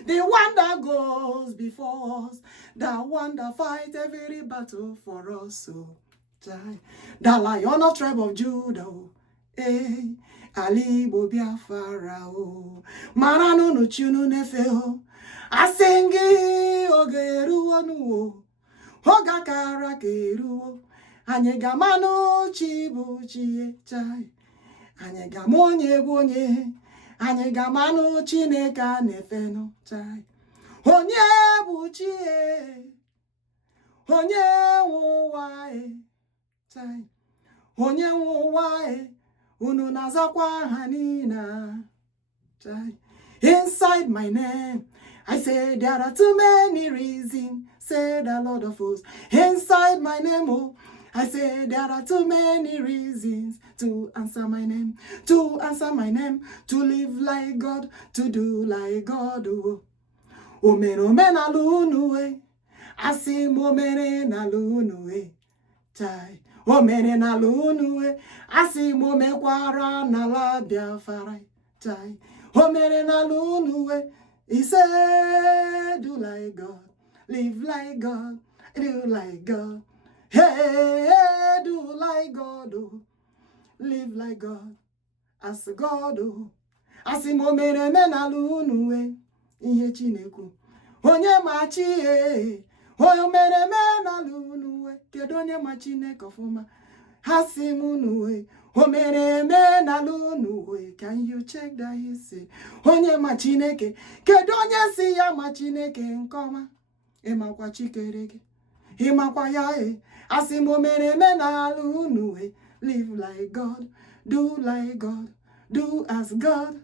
the one that goes before us, the one that fights every battle for us, child. The Lion of tribe of Judah, ALAIGBO Biafra, Marano no chunu nefeo. Asengi ogeru onu, Hoga kara keru, Anyegamano chibu chie chai, Anyegamonye bonye, Anyegamano chineka nefeno chai, Honye buchie, Honye wuwae chai, Honye wuwae, Unu nazakwa hanina chai. Inside my name, I say there are too many reasons, say the Lord of hosts. Inside my name, oh, I say there are too many reasons to answer my name, to answer my name, to live like God, to do like God. Oh, omeno mena lunue, asimo mene na lunue, chai. Omene na lunue, asimo me kwara na la Biafra, chai. Omene na lunue. He said, do like God, live like God, do like God. Hey, do like God, oh, live like God, as God, oh. Asimo mere mena lunue, ihe Chineku. Onye machi onye mere mena lunue, kedu onye ma Chineke ofuma. Hasimu nuwe. Can you check that he say? Onye ma Chineke, kedu onye si ya ma Chineke nkoma? Ịmakwa chikereke, ịmakwa ya Asimo mere menalu nuwe. Live like God, do like God, do as God.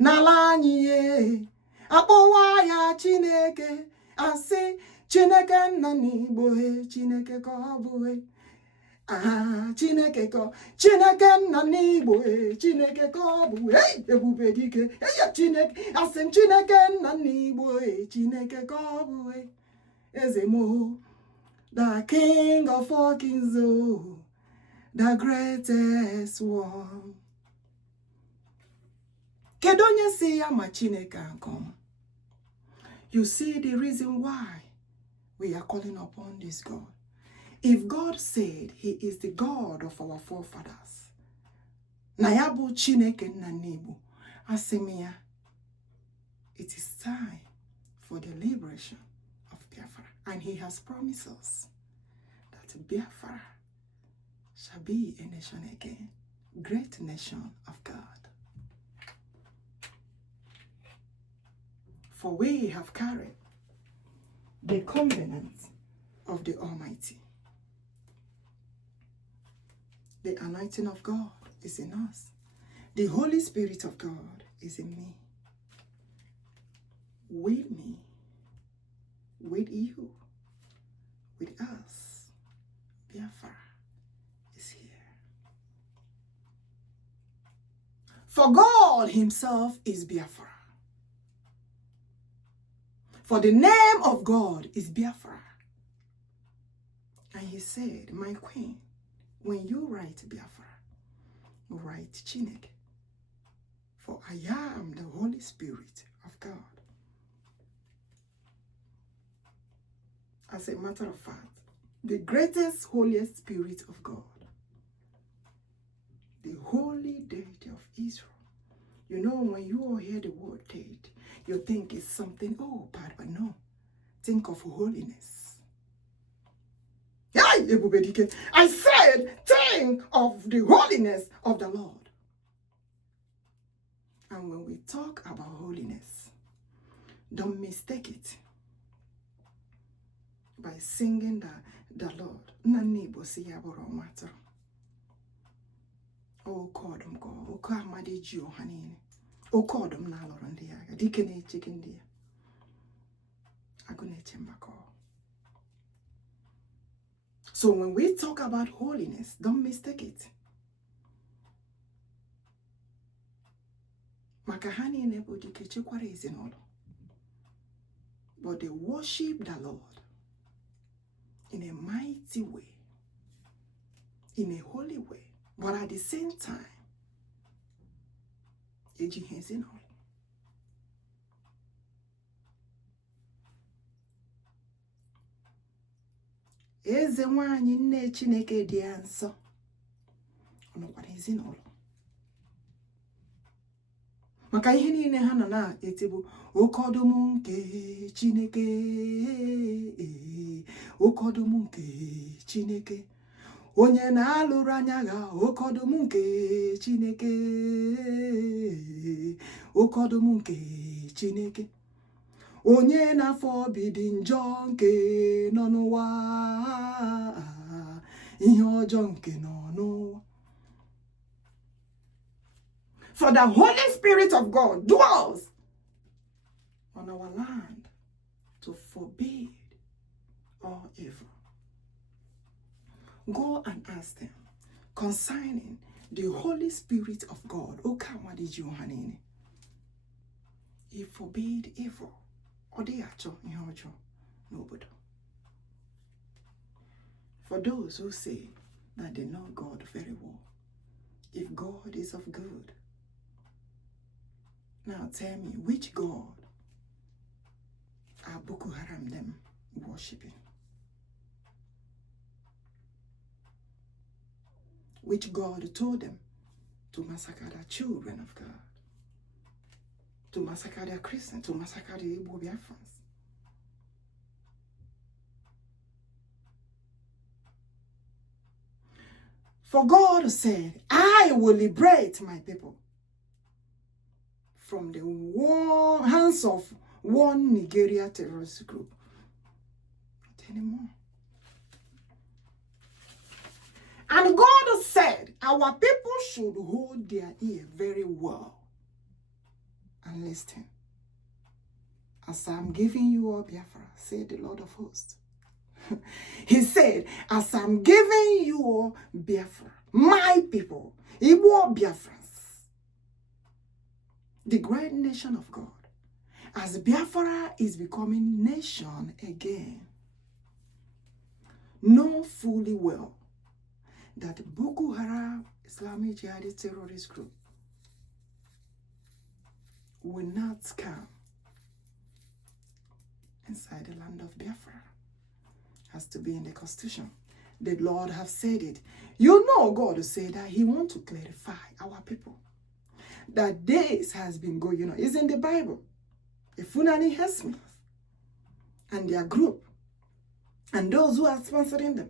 N'ala anyị akpọwa ya Chineke, asị Chineke nna n'Igbo Chineke ka ọ bụ Ah, Chineke ko, Chineke Nnamdi, Chineke ko, hey, ebubedike, hey, Chineke, asem Chineke Nnamdi, Chineke ko, Ezemo, the King of all kings, oh, the greatest one. Kedonye si ya ma Chineke akom. You see the reason why we are calling upon this God. If God said he is the God of our forefathers, Nayabu Chineke Nnamdi, Asemia, it is time for the liberation of Biafra. And he has promised us that Biafra shall be a nation again, great nation of God. For we have carried the covenant of the Almighty. The anointing of God is in us. The Holy Spirit of God is in me, with you, with us. Biafra is here. For God himself is Biafra. For the name of God is Biafra. And he said, my queen, when you write Biafra, write Chineke. For I am the Holy Spirit of God. As a matter of fact, the greatest, holiest Spirit of God, the holy deity of Israel. You know, when you all hear the word deity, you think it's something, oh, bad, but no. Think of holiness. I said, think of the holiness of the Lord. And when we talk about holiness, don't mistake it by singing the Lord. Oh, condemn go, OKEAMMADI oh, condemn na lorandia, dikene chicken So when we talk about holiness, don't mistake it. Makahani nebodike chekwara ezinolo. But they worship the Lord in a mighty way, in a holy way, but at the same time, ejihezinolo. Eze nwanyi nne Chineke dị ansọ. Ọnọkwara ezinụlọ. Maka ihe niile ha nọ na-eti bụ oke ọdụm nke Chineke, oke ọdụm nke Chineke. Onye na-alụrụ anya ga oke ọdụm nke Chineke, oke ọdụm nke Chineke. Onye na-afọ obi dị njọ nke nọ n'ụwa, ihe ọjọọ nke nọ n'ụwa. For the Holy Spirit of God dwells on our land to forbid all evil. Go and ask them concerning the Holy Spirit of God. OKEAMMADI. He forbade evil. For those who say that they know God very well, if God is of good, now tell me, which God are Boko Haram them worshipping? Which God told them to massacre the children of God, to massacre their Christians, to massacre the Biafrans? For God said, I will liberate my people from the hands of one Nigeria terrorist group. Not anymore. And God said, our people should hold their ear very well and listen. As I'm giving you all Biafra, said the Lord of hosts. He said, as I'm giving you Biafra, my people, Igbo Biafrans, the great nation of God, as Biafra is becoming nation again, know fully well that Boko Haram Islamic jihadist terrorist group will not come inside the land of Biafra. Has to be in the Constitution. The Lord have said it. You know God said that he wants to clarify our people. That days has been going, it's in the Bible. The Fulani herdsmen and their group and those who are sponsoring them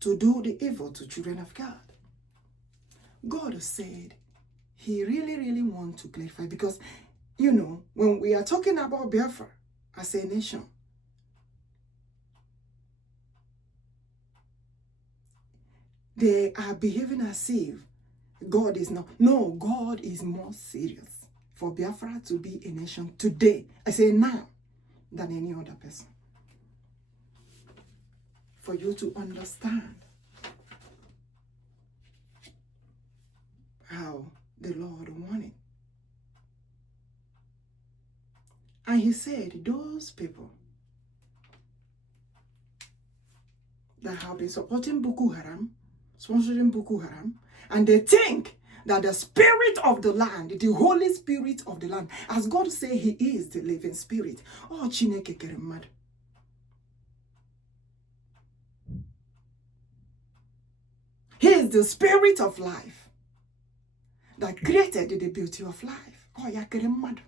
to do the evil to children of God. God said he really, really wants to clarify because, when we are talking about Biafra as a nation, they are behaving as if God is not. No, God is more serious for Biafra to be a nation today, I say now, than any other person. For you to understand how the Lord wanted. And he said, those people that have been supporting Boko Haram, sponsoring Boko Haram, and they think that the spirit of the land, the Holy Spirit of the land, as God say he is the living spirit. Oh, Chineke kere mmadụ. He is the spirit of life that created the beauty of life. Oh, ya kere mmadụ.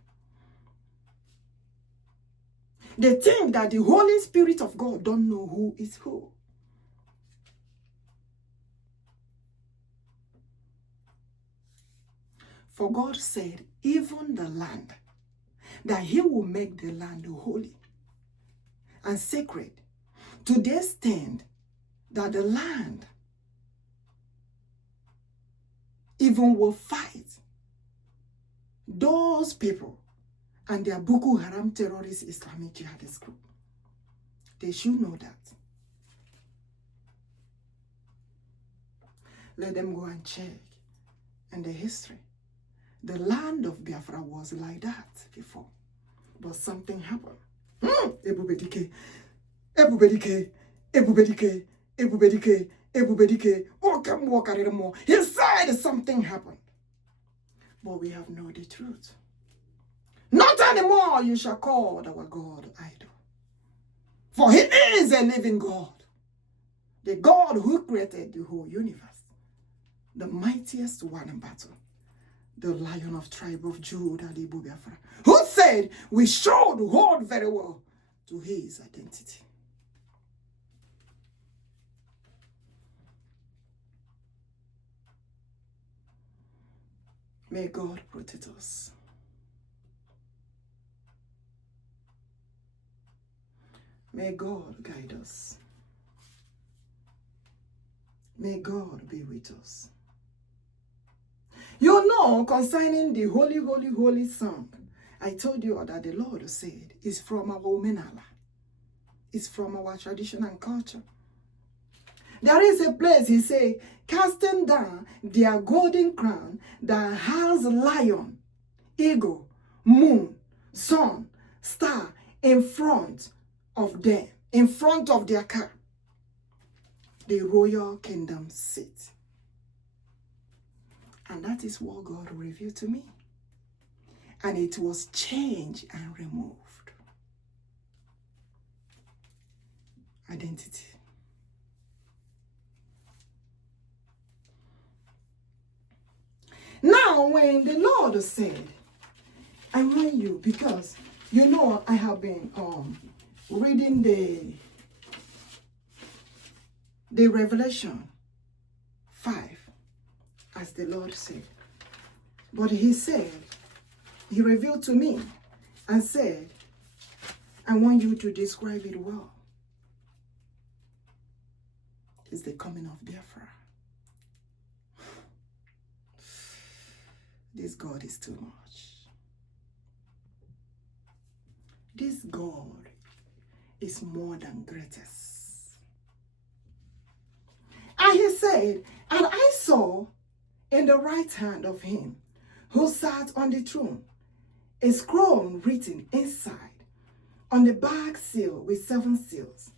They think that the Holy Spirit of God don't know who is who. For God said, even the land, that he will make the land holy and sacred to the extent that the land even will fight those people and their Boko Haram terrorist Islamic jihadist group. They should know that. Let them go and check in the history. The land of Biafra was like that before. But something happened. Ebubedike, ebubedike, ebubedike, ebubedike, ebubedike. Okemu. He said something happened. But we have known the truth. Not anymore you shall call our God idol. For he is a living God. The God who created the whole universe. The mightiest one in battle. The Lion of tribe of Judah, the Biafra, who said we should hold very well to his identity. May God protect us. May God guide us. May God be with us. You know, concerning the holy, holy, holy song, I told you that the Lord said is from our Omenala. It's from our tradition and culture. There is a place, he said, casting down their golden crown that has lion, eagle, moon, sun, star in front of them, in front of their car. The royal kingdom seat. And that is what God revealed to me. And it was changed and removed. Identity. Now, when the Lord said, I want you, because, I have been reading the Revelation 5. As the Lord said. But he said, he revealed to me and said, I want you to describe it well. It's the coming of Biafra. This God is too much. This God is more than greatest. said, and I saw in the right hand of him who sat on the throne a scroll written inside on the back seal with 7 seals.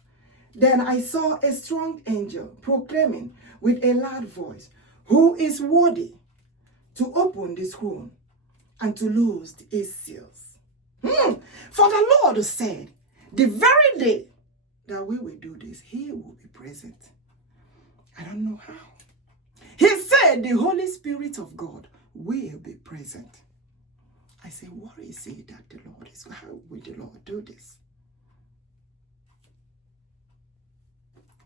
Then I saw a strong angel proclaiming with a loud voice, who is worthy to open the scroll and to loose its seals? For the Lord said, the very day that we will do this, he will be present. I don't know how. He said the Holy Spirit of God will be present. I say, what is it that the Lord is? How will the Lord do this?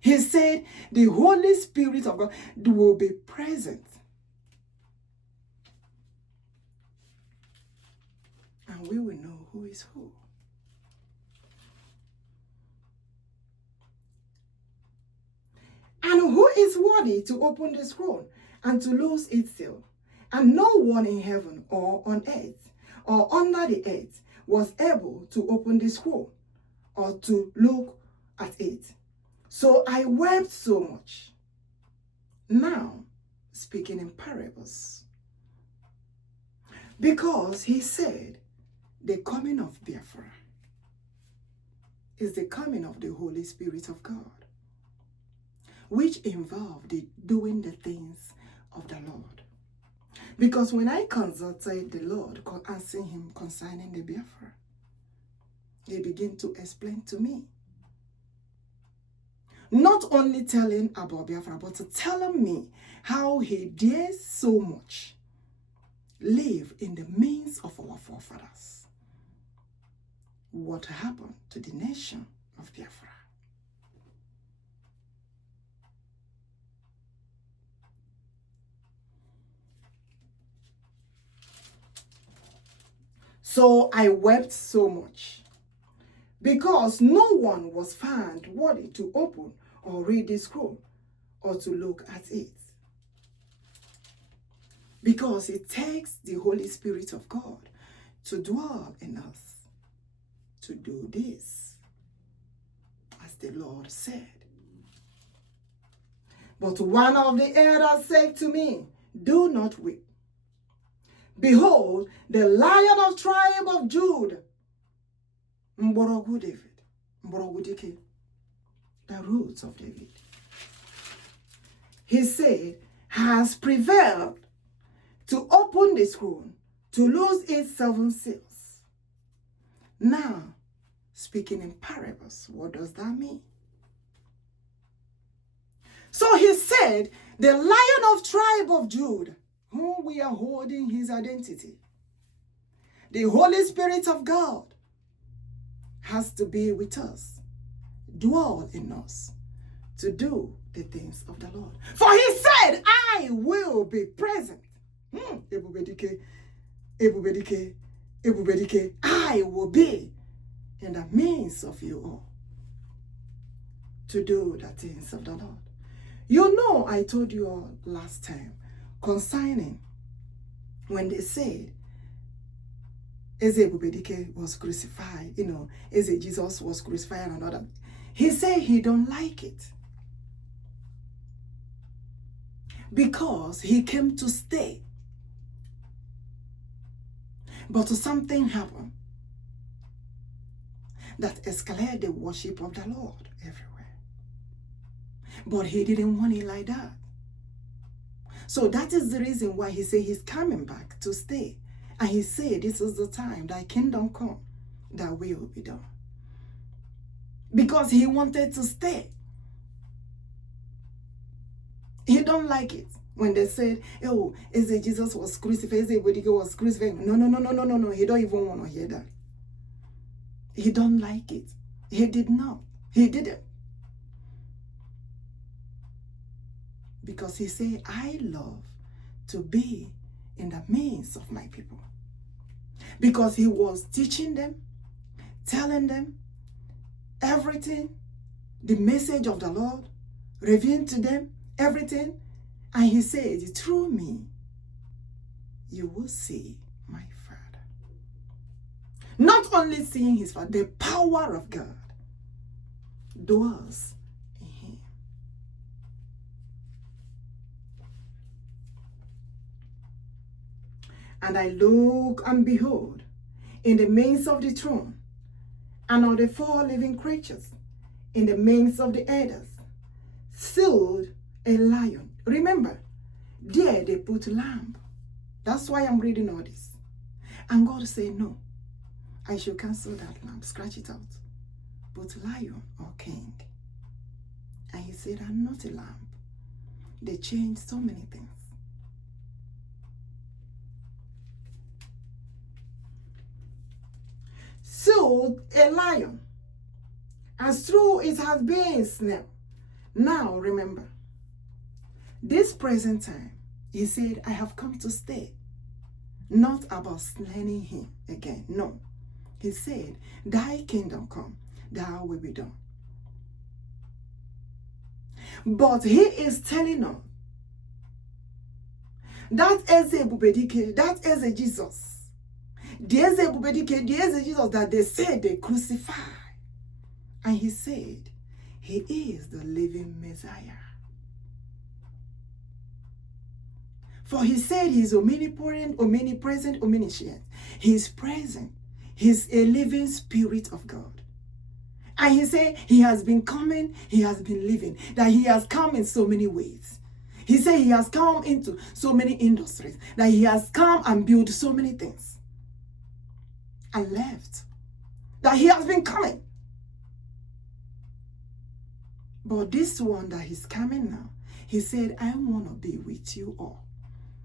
He said the Holy Spirit of God will be present. And we will know who is who. And who is worthy to open the scroll and to loose its seal? And no one in heaven or on earth or under the earth was able to open the scroll or to look at it. So I wept so much. Now, speaking in parables. Because he said, the coming of Biafra is the coming of the Holy Spirit of God, which involved doing the things of the Lord. Because when I consulted the Lord, asking him concerning the Biafra, he began to explain to me. Not only telling about Biafra, but telling me how he dares so much live in the midst of our forefathers. What happened to the nation of Biafra? So I wept so much, because no one was found worthy to open or read the scroll or to look at it. Because it takes the Holy Spirit of God to dwell in us to do this, as the Lord said. But one of the elders said to me, do not weep. Behold, the Lion of tribe of Judah, ebubedike, the roots of David, he said, has prevailed to open the scroll, to loose its 7 seals. Now, speaking in parables, what does that mean? So he said, the Lion of tribe of Judah, whom we are holding his identity, the Holy Spirit of God, has to be with us, dwell in us, to do the things of the Lord. For he said, I will be present. Ebubedike, I will be in the midst of you all, to do the things of the Lord. You know, I told you all last time concerning when they said ebubedike was crucified, Jesus was crucified and another. He said he don't like it, because he came to stay. But something happened that escalated the worship of the Lord everywhere. But he didn't want it like that. So that is the reason why he said he's coming back to stay. And he said this is the time thy kingdom come, thy will be done. Because he wanted to stay. He don't like it when they said, oh, Jesus was crucified, ebubedike was crucified. No. He don't even want to hear that. He don't like it. He did not. He didn't. Because he said, I love to be in the midst of my people. Because he was teaching them, telling them everything, the message of the Lord, revealing to them everything. And he said, through me, you will see my Father. Not only seeing his Father, the power of God dwells in him. And I look and behold, in the midst of the throne, and of the four living creatures, in the midst of the elders, stood a lion. Remember, there they put lamb. That's why I'm reading all this. And God said, no, I should cancel that lamb, scratch it out. Put lion or king. And he said, I'm not a lamb. They changed so many things. So a lion, and through it has been snail. Now remember, this present time, he said, I have come to stay. Not about slaying him again. No. He said, thy kingdom come, thy will be done. But he is telling us that is a ebubedike, that is a Jesus. There's a ebubedike, there's a Jesus that they said they crucified. And he said, he is the living Messiah. For he said he's omnipotent, omnipresent, omniscient. He's present. He's a living spirit of God. And he said he has been coming, he has been living, that he has come in so many ways. He said he has come into so many industries, that he has come and built so many things and left. That he has been coming. But this one that he's coming now, he said, I want to be with you all.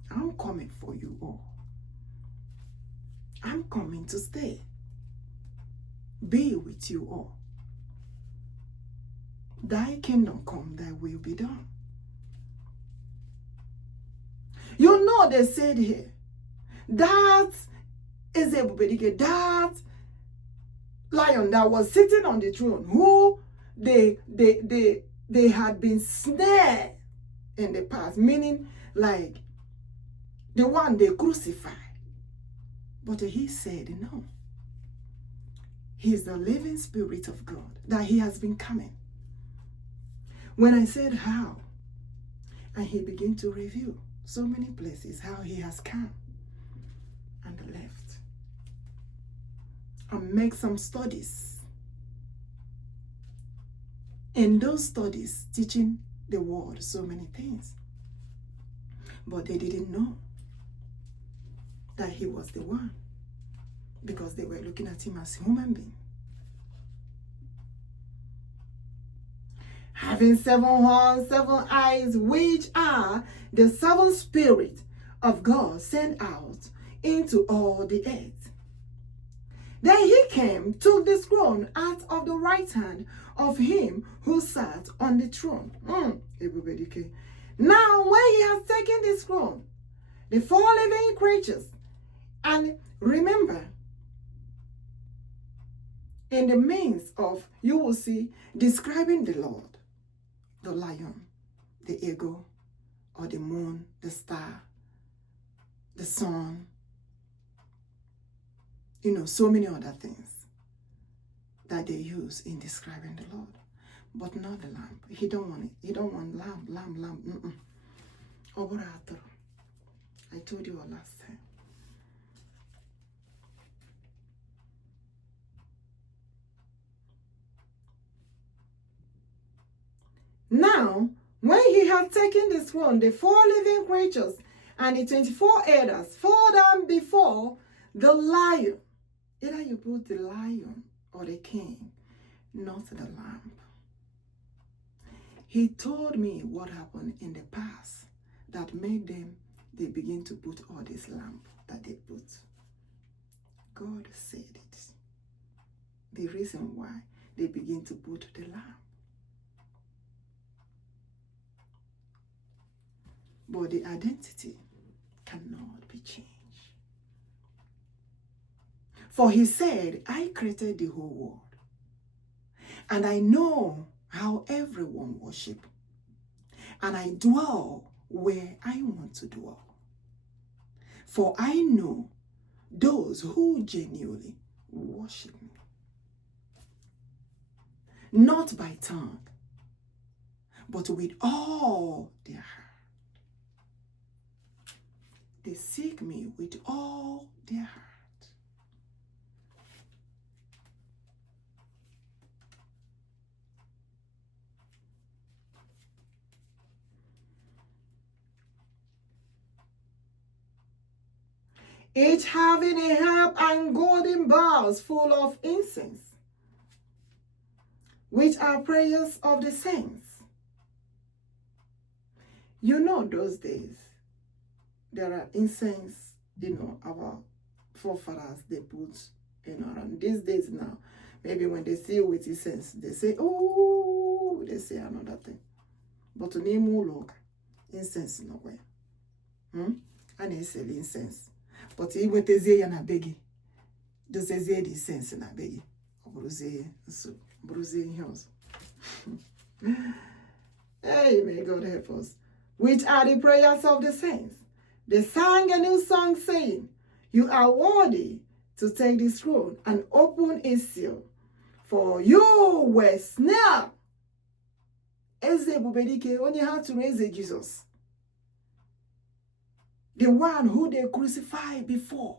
I'm coming for you all. I'm coming to stay. Be with you all. Thy kingdom come, thy will be done. You know they said here, that is a ebubedike, that lion that was sitting on the throne, who they had been snared in the past, meaning like the one they crucified. But he said, no. He's the living spirit of God, that he has been coming. When I said how, and he began to review so many places how he has come and left, and make some studies. In those studies, teaching the world so many things. But they didn't know that he was the one, because they were looking at him as a human being. Having 7 horns, 7 eyes, which are the 7 spirits of God sent out into all the earth. Then he came, took the scroll out of the right hand of him who sat on the throne. Now when he has taken the scroll, the 4 living creatures, and remember, in the midst of, you will see, describing the Lord, the lion, the eagle, or the moon, the star, the sun, so many other things that they use in describing the Lord. But not the lamb. He don't want it. He don't want lamb. I told you all last time. Now, when he had taken this one, the 4 living creatures and the 24 elders fall down before the lion. Either you put the lion or the king, not the lamb. He told me what happened in the past that made them, they begin to put all this lamb that they put. God said it. The reason why they begin to put the lamb. But the identity cannot be changed. For he said, I created the whole world, and I know how everyone worship, and I dwell where I want to dwell. For I know those who genuinely worship me, not by tongue, but with all their heart. they seek me with all their heart. Each having a harp and golden bowls full of incense, which are prayers of the saints. You know those days, there are incense, our forefathers, they put, around. These days now, maybe when they see you with incense, they say, oh, they say another thing. But to name all incense nowhere. And they sell incense. But he went to say na begi. Does say the incense na begi. Hey, may God help us. Which are the prayers of the saints. They sang a new song saying, you are worthy to take this throne and open its seal. For you were snared. As ebubedike, when you had to raise Jesus. The one who they crucified before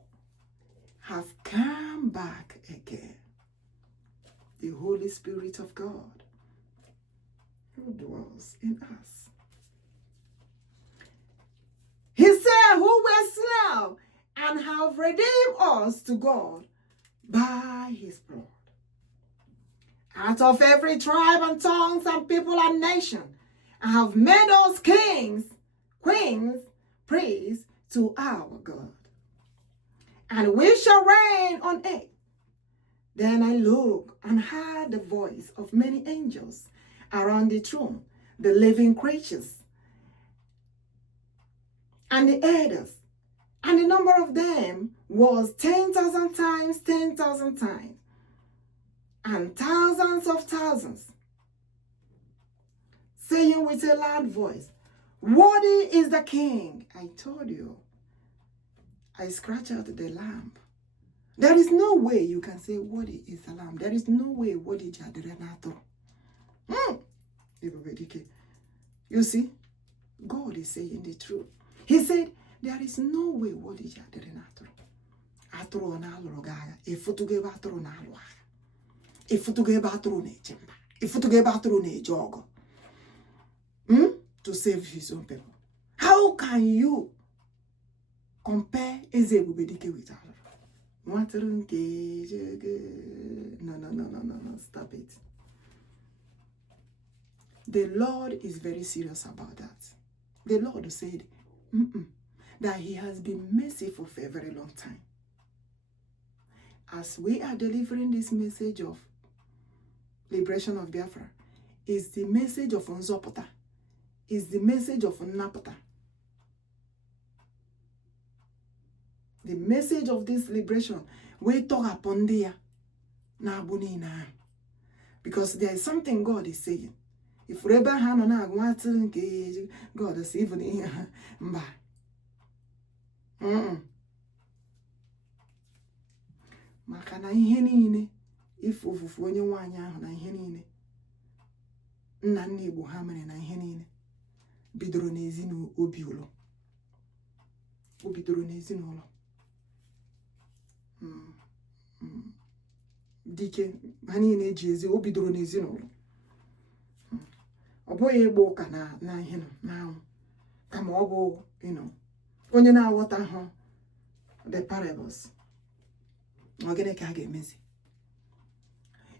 have come back again. The Holy Spirit of God who dwells in us. He said, who were slain and have redeemed us to God by his blood. Out of every tribe and tongues and people and nation, and have made us kings, queens, priests to our God. And we shall reign on earth. Then I looked and heard the voice of many angels around the throne, the living creatures, and the elders. And the number of them was 10,000 times 10,000 times, and thousands of thousands, saying with a loud voice, worthy is the King. I told you, I scratched out the lamb. There is no way you can say worthy is the lamb. There is no way worthy is the Renato. You see, God is saying the truth. He said, there is no way worthy is the Renato. Atro na logaga, if to give atro na loga, if to give atro ne chimba, if to give atro ne jogo. To save his own people. How can you compare ebubedike with Allah? No, stop it. The Lord is very serious about that. The Lord said that he has been merciful for a very long time. As we are delivering this message of liberation of Biafra, is the message of Nzopota, is the message of Nnapota. The message of this liberation, we talk upon there. Because there is something God is saying. If Abraham God is even here. Maka na ihe niile ife ofufu onye nwaanyị ahụ na ihe niile nna Igbo ha mere na ihe niile bidoro n'ezinụlọ obi ụlọ. O bidoro n'ezinụlọ. Dike ha niile eji ezi o bidoro n'ezinụlọ. Ọ bụghị ịgba ụka na ihe na anwụ kama ọ bụ onye na-aghọta hụ the parables.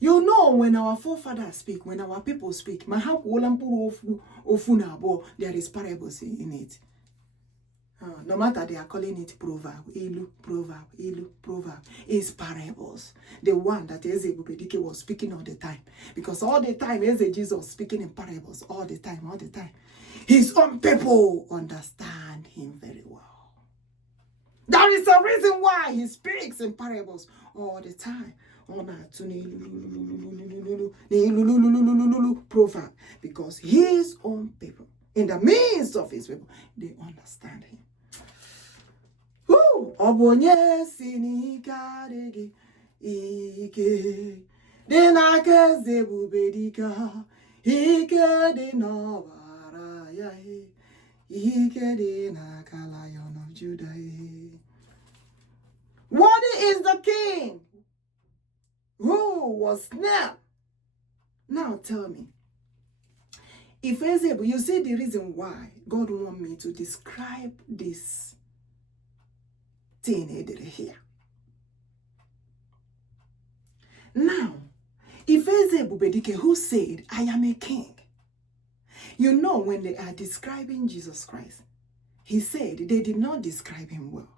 You know, when our forefathers speak, when our people speak, there is parables in it. No matter they are calling it proverb, ilu, proverb, ilu, proverb, is parables. The one that ebubedike was speaking all the time. Because all the time, Jesus speaking in parables, all the time. His own people understand him very well. That is the reason why he speaks in parables all the time. Proverb. Because his own people, in the midst of his people, they understand him. Obonye sinikarege ike denake zebubedika ike de novara ya Ikedi n'aka Lion of Judah. Worthy is the King who was nailed. Now tell me, if Ezebube, you see the reason why God want me to describe this thing here. Now, if ebubedike, who said, I am a king, you know, when they are describing Jesus Christ, he said they did not describe him well.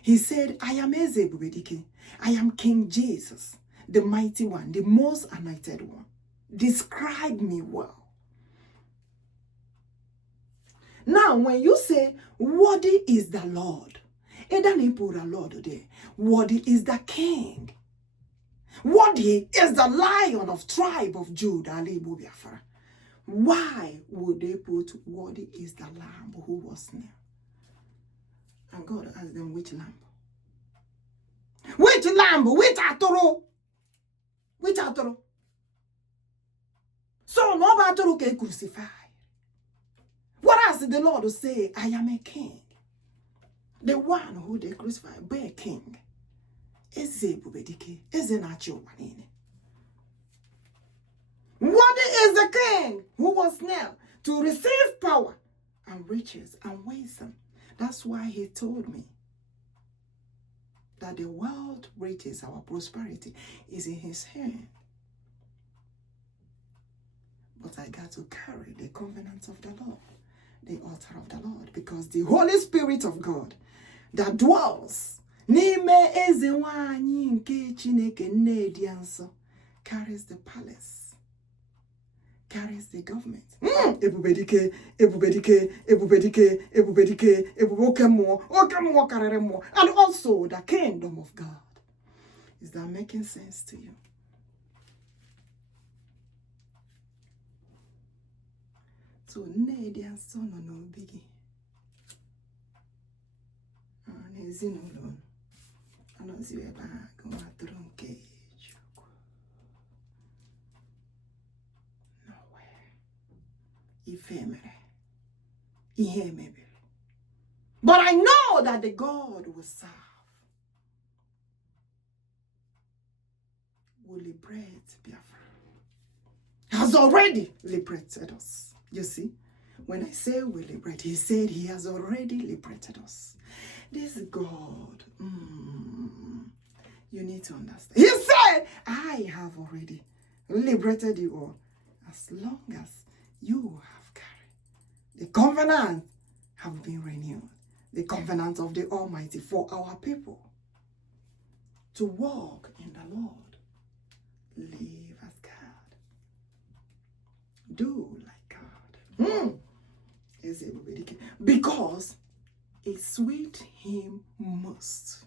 He said, I am ebubedike, I am King Jesus, the mighty one, the most anointed one. Describe me well. Now, when you say, worthy is the Lord, it doesn't put the Lord there. Worthy is the King. Worthy is the Lion of tribe of Judah, ALAIGBO Biafra. Why would they put worthy is the Lamb who was nailed? And God asked them, which lamb? Which lamb? Which atoro? Which atoro? So no atoro can crucify. What else did the Lord say? I am a king. The one who they crucified, be a king. Ezebubedike, ezenachiwanine. What is the king who was nailed to receive power and riches and wisdom? That's why he told me that the world riches, our prosperity, is in his hand. But I got to carry the covenant of the Lord, the altar of the Lord, because the Holy Spirit of God that dwells n'ime eze nwanyị nke Chineke nne dị nsọ carries the palace, carries the government. Ebubedike, ebubedike, ebubedike, ebubedike, okemmo karere mo, and also the kingdom of God. Is that making sense to you? So nne dị nsọ nọ n'obi gị. N'ezinụlọ anọzi ebe a gụwa atụrụ nke Njoku. Nowhere. Ife mere. Ihe mebiri. But I know that the God we serve will liberate Biafra. Has already liberated us. You see? When I say we liberate, he said he has already liberated us. This God, you need to understand. He said, I have already liberated you all. As long as you have carried. The covenant have been renewed. The covenant of the Almighty for our people. To walk in the Lord. Live as God. Do like God. Because it sweet him most.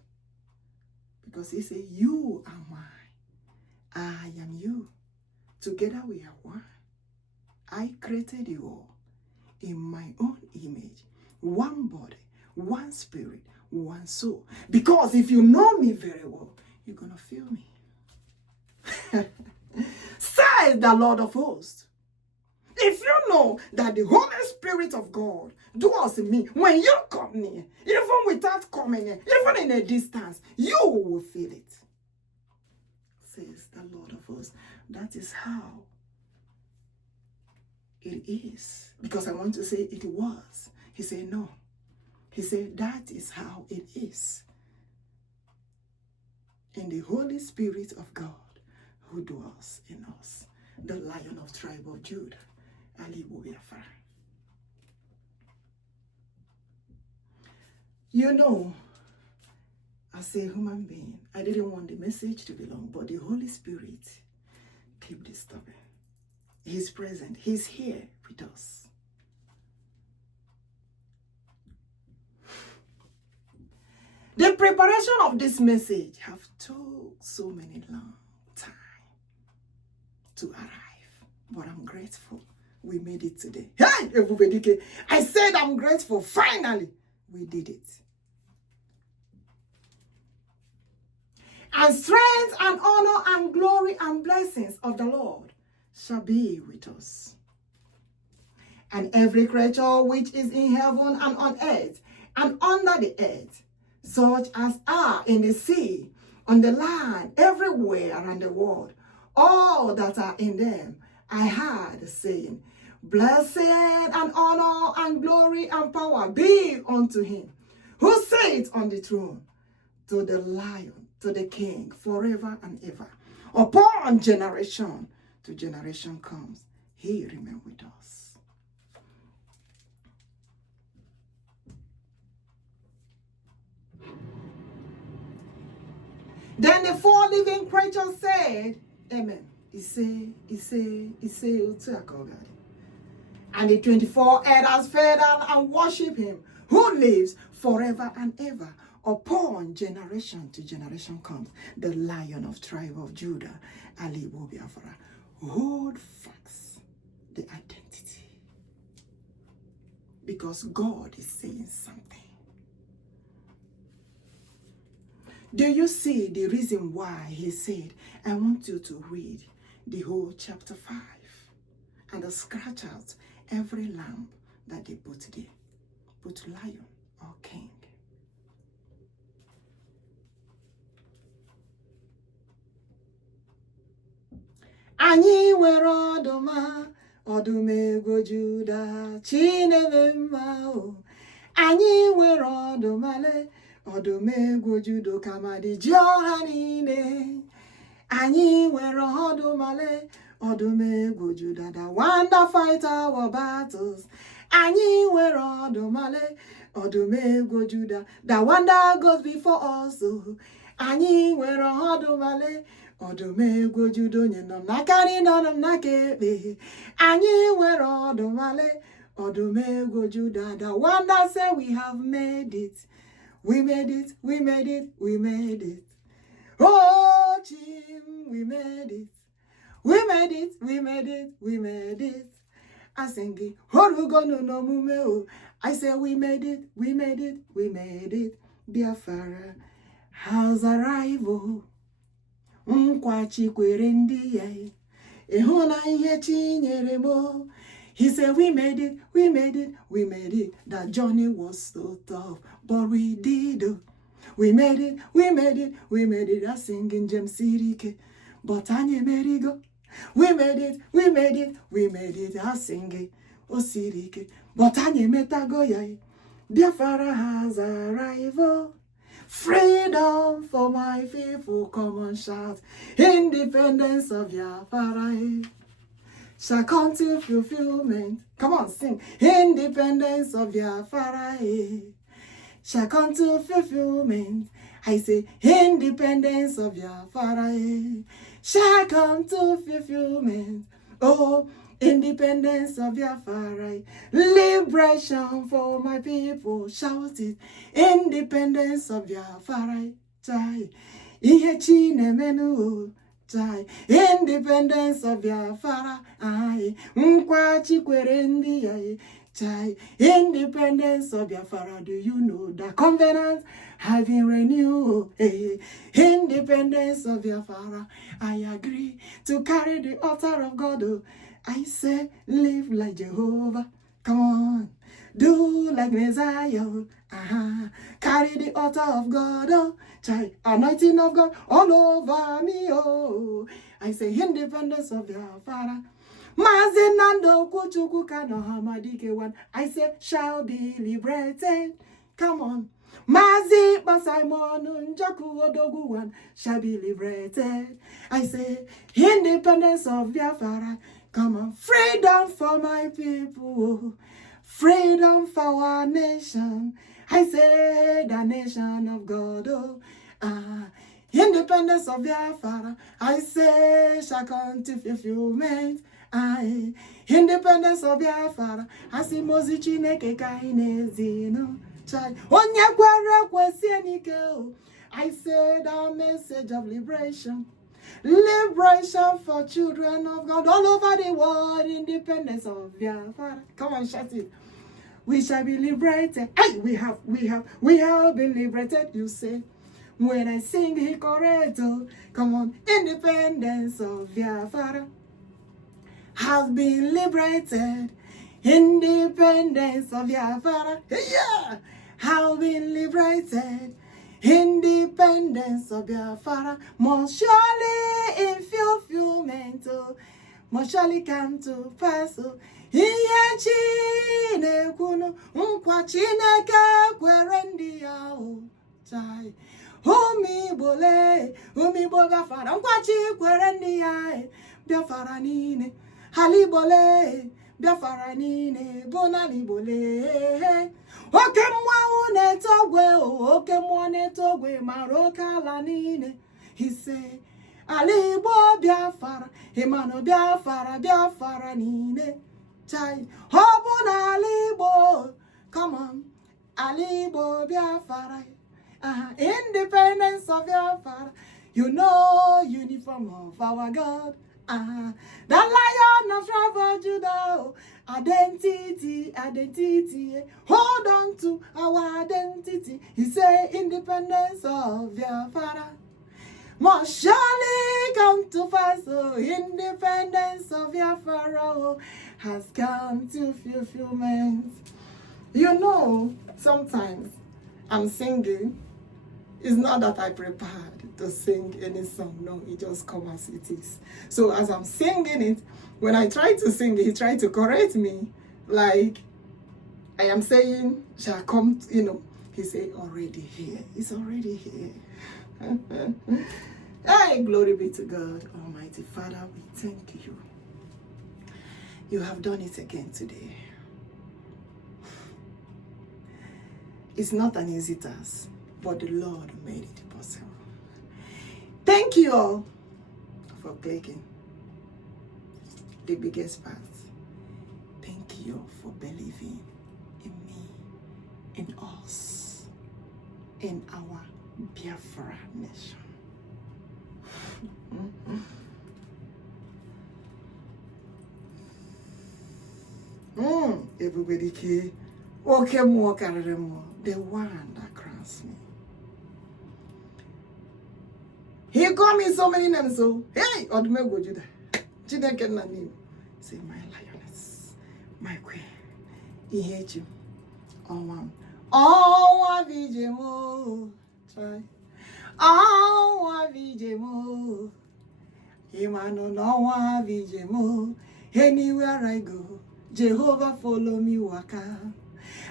Because he said, you are mine. I am you. Together we are one. I created you all in my own image. One body, one spirit, one soul. Because if you know me very well, you're going to feel me. Says the Lord of hosts. If you know that the Holy Spirit of God dwells in me, when you come near, even without coming near, even in a distance, you will feel it. Says the Lord of hosts. That is how it is. Because I want to say it was. He said no. He said that is how it is. In the Holy Spirit of God who dwells in us. The Lion of tribe of Judah. ALAIGBO Biafra. You know, as a human being, I didn't want the message to be long, but the Holy Spirit keep disturbing. He's present. He's here with us. The preparation of this message have took so many long time to arrive, but I'm grateful. We made it today. Hey, ebubedike. I said I'm grateful. Finally, we did it. And strength and honor and glory and blessings of the Lord shall be with us. and every creature which is in heaven and on earth and under the earth, such as are in the sea, on the land, everywhere around the world, all that are in them. I heard saying, blessed and honor and glory and power be unto him who sits on the throne, to the Lion, to the King, forever and ever. Upon generation to generation comes, he remains with us. Then the four living creatures said, Amen. And the 24 elders fell down and worship him who lives forever and ever. Upon generation to generation comes, the Lion of tribe of Judah, ALAIGBO Biafra, hold fast the identity. Because God is saying something. Do you see the reason why he said, I want you to read the whole chapter 5 and scratch out every lamb that they put there. Put lion or king. Anyị nwere ọdụma, ọdụm ego Juda, Chineke mma o. Anyị nwere ọdụmale, ọdụm ego Juda, OKEAMMADI ji ọha niile. Anyị nwere ọdụmale, ọdụm ego Juda, the one that fight our battles. Anyị nwere ọdụmale, ọdụm ego Juda, the one that goes before us. Anyị nwere ọdụmale, ọdụm ego Juda, onye nọ n'aka nri nọ n'aka ekpe. Anyị nwere ọdụmale, ọdụm ego Juda, the one that said we have made it. We made it, we made it, we made it. Oh, Jim, we made it. We made it, we made it, we made it. I sing it. I say we made it, we made it, we made it. Biafra has arrived. Nkwachi kwere ndị ya. Ehuna ihe chinyere mo. He said we made it, we made it, we made it. That journey was so tough, but we did. We made it, we made it, we made it. I sing in Jem Sirike. But Anye Merigo. We made it, we made it, we made it. I sing it. O Sirike. But Anye Metagoya. Biafra has arrived. Freedom for my people, come and shout. Independence of Biafra shall come to fulfillment. Come on, sing. Independence of Biafra shall come to fulfillment. I say, independence of Biafra shall come to fulfillment. Oh, independence of Biafra, liberation for my people, shout it. Independence of Biafra, chai. Ihe chinemenu, chai. Independence of Biafra, ai. Nkwachi kwere ndị ya, chai. Independence of Biafra, do you know the covenant have been renewed? Hey. Independence of Biafra, I agree to carry the altar of God. I say, live like Jehovah. Come on. Do like Messiah. Carry the altar of God. Oh, child, anointing of God all over me. Oh, I say, independence of your Father. MAZI Njoku Chukwuokikeabiam OHAMADIKE one. I say, shall be liberated. Come on. MAZI Njoku ODOGWU one shall be liberated. I say, independence of Biafra. Come on, freedom for my people, freedom for our nation. I say the nation of God, independence of Biafra. I say shall come to fulfillment. Independence of Biafra. I see MAZI Chineke kainezino. Onye kwere kwesi enike. I say the message of liberation. Liberation for children of God all over the world. Independence of Biafra. Come on, shout it. We shall be liberated. Hey, we have been liberated. You say, when I sing Hikoreto, come on, independence of Biafra has been liberated. Independence of Biafra, yeah, have been liberated. Independence of Biafra must surely in fulfillment, must surely come to pass. Ihe Chineke nkwa Chineke kwere ndị ya o chai. Umigbo Biafra nkwa Chi kwere ndị ya Biafra niile. ALAIGBO le Biafra niile bụ n'ALAIGBO le. Oke mmụọ na-etogwe oke mmụọ na-etogwe mara oke ala niile. He say ALAIGBO Biafra ịmanụ Biafra niile. Chai, ọ na ALAIGBO, come on, ALAIGBO Biafra, independence of Biafra, you know, uniform of our God, the Lion of tribe of Judah, identity, hold on to our identity. He say independence of Biafra must surely come to pass. Oh, independence of Biafra has come to fulfillment. You know, sometimes I'm singing. It's not that I prepared to sing any song. No, it just comes as it is. So as I'm singing it, when I try to sing it, he tried to correct me. Like, I am saying, shall come, you know. He said, already here. It's already here. Hey, glory be to God, Almighty Father, we thank you. You have done it again today. It's not an easy task, but the Lord made it possible. Thank you all for clicking the biggest part. Thank you for believing in me, in us, in our Biafra nation. Ebubedike, OKEAMMADI, the one that crowns me. He called me so many names, so hey, Odumegwu Juda, Chineke Nnamdi, say my lioness, my queen, he hates you, oh, Vijemo, try. Oh, Vijemo, Imano no Vijemo. Anywhere I go, Jehovah follow me waka.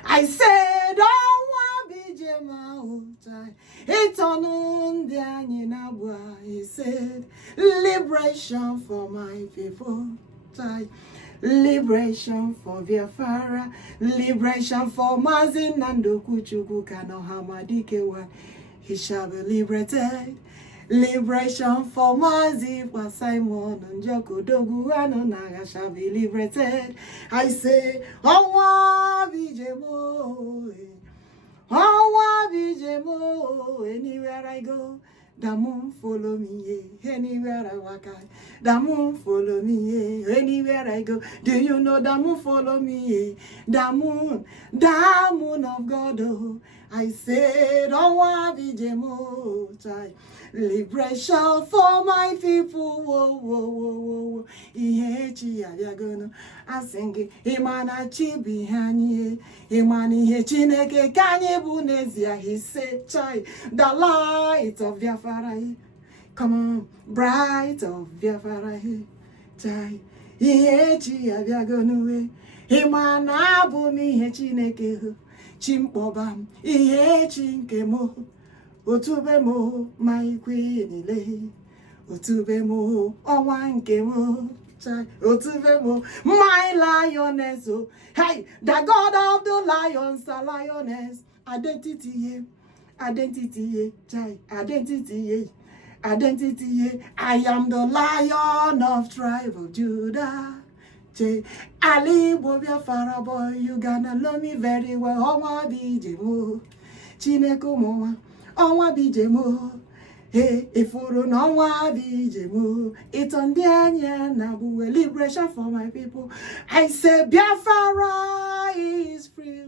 I said, oh, Vijemo, it's on the Anyenabwa. He said, liberation for my people, liberation for Biafra, liberation for MAZI, Njoku, Chukwuokikeabiam, OHAMADIKE. He shall be liberated. Liberation for MAZI, for Simon, Njoku, ODOGWU, Naga shall be liberated. I say, oh, Vijemo, anywhere I go, the moon follow me, anywhere I walk, the moon follow me, anywhere I go. Do you know the moon follow me? The moon of God, oh. I said, oh, Vijemo, liberation for my people, whoa, whoa, whoa, whoa. I sing, Imana Chibi Hanye, Imani Chineke Kanye Bunezia. He said, child, the light of Biafra, come on, bright of Biafra, child, Ihechi Abiagonue, Imana Bumi Chineke. Chimpobam, ihe chinkemo, otubemo, my queen, otubemo, owankemo, otubemo, my lioness, oh, hey, the God of the lions, the lioness, identity, I am the lion of tribe of Judah. ALAIGBO Biafra boy, you gonna love me very well. Onwa Bijemo, Chineke Mowa, Onwa Bijemo, hey, ifuru no Onwa Bijemo. It's on the anya nabu liberation for my people. I say Biafra is free.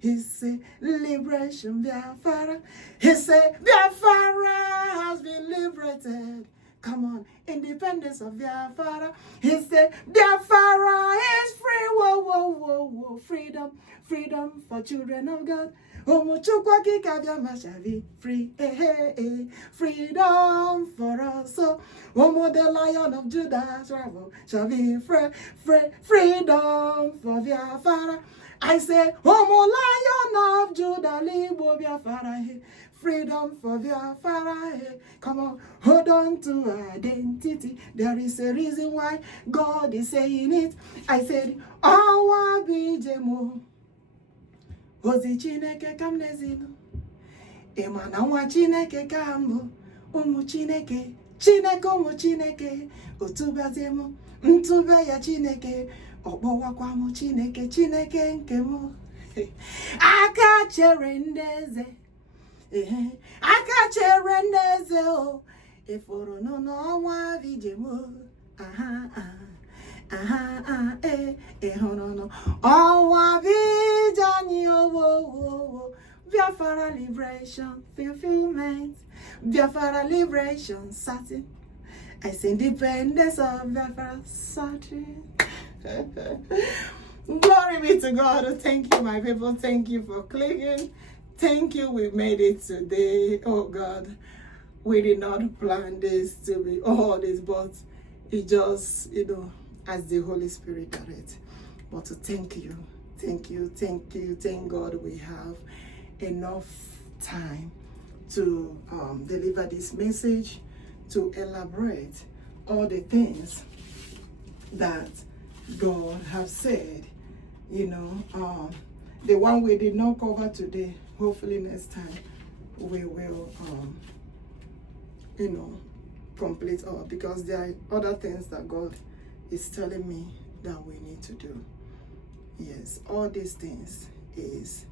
He say liberation Biafra. He say Biafra has been liberated. Come on, independence of Biafra. He said, Biafra is free. Whoa, whoa, whoa, whoa. Freedom, freedom for children of God. Chukwuokikeabiam shall be free. Hey, hey, hey. Freedom for us. So, the Lion of Judah shall be free. Freedom for Biafra. I say, Lion of Judah, ALAIGBO Biafra. Freedom for Biafra. Come on, hold on to identity. There is a reason why God is saying it. I said, Awa bijemo. Ozi Chineke kam nezinu. Emana nwa Chineke kambo. Umu Chineke. Chineke umu Chineke. Otubazemo. Ntube ya Chineke. Okpowakwa mu Chineke. Chineke nke mu. Aka chere ndeze. Aka chere ndeze o. Ifuru no n'ọnwa bijemo. No. Ọnwa bijani wo. Biafra liberation, fulfillment. Biafra liberation, certain. I say independence of Biafra, certain. Glory be to God. Thank you, my people. Thank you for clicking. Thank you. We made it today. Oh God, we did not plan this to be all this, but it just, as the Holy Spirit directed. But to thank you. Thank God we have enough time to deliver this message, to elaborate all the things that God has said. The one we did not cover today, hopefully next time we will complete all, because there are other things that God is telling me that we need to do. Yes, all these things is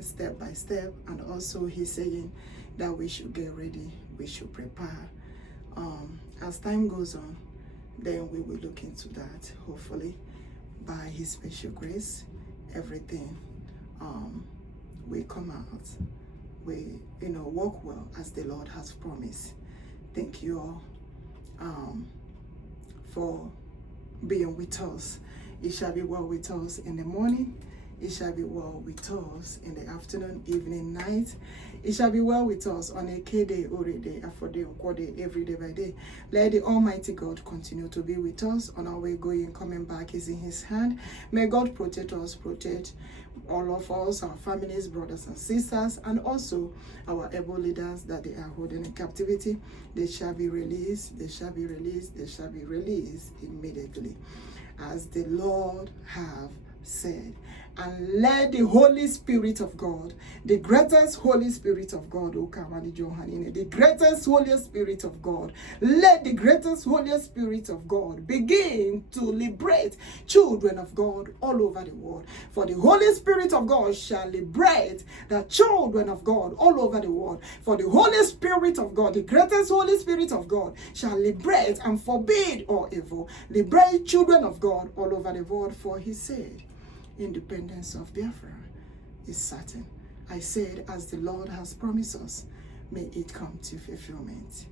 step by step, and also he's saying that we should get ready, we should prepare. As time goes on, then we will look into that. Hopefully, by his special grace, everything will come out. We walk well as the Lord has promised. Thank you all for being with us. It shall be well with us in the morning. It shall be well with us in the afternoon, evening, night. It shall be well with us on a K-day, Ore-day, Afro-day, Okwo-day, every day by day. Let the Almighty God continue to be with us on our way going, coming back is in his hand. May God protect us, protect all of us, our families, brothers and sisters, and also our able leaders that they are holding in captivity. They shall be released, they shall be released, they shall be released immediately, as the Lord have said. And let the Holy Spirit of God, the greatest Holy Spirit of God, OKEAMMADI, the greatest Holy Spirit of God, let the greatest Holy Spirit of God begin to liberate children of God all over the world. For the Holy Spirit of God shall liberate the children of God all over the world. For the Holy Spirit of God, the greatest Holy Spirit of God, shall liberate and forbid all evil. Liberate children of God all over the world, for he said, independence of Biafra is certain. I said, as the Lord has promised us, may it come to fulfillment.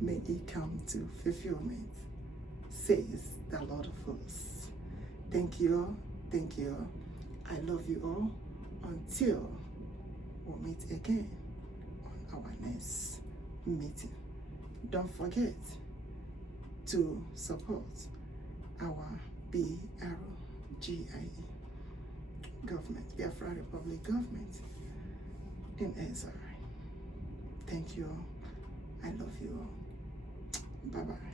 May it come to fulfillment, says the Lord of hosts. Thank you all. Thank you all. I love you all. Until we meet again on our next meeting. Don't forget to support our BRGIE government, Biafra Republic government in Israel. Thank you all. I love you all. Bye-bye.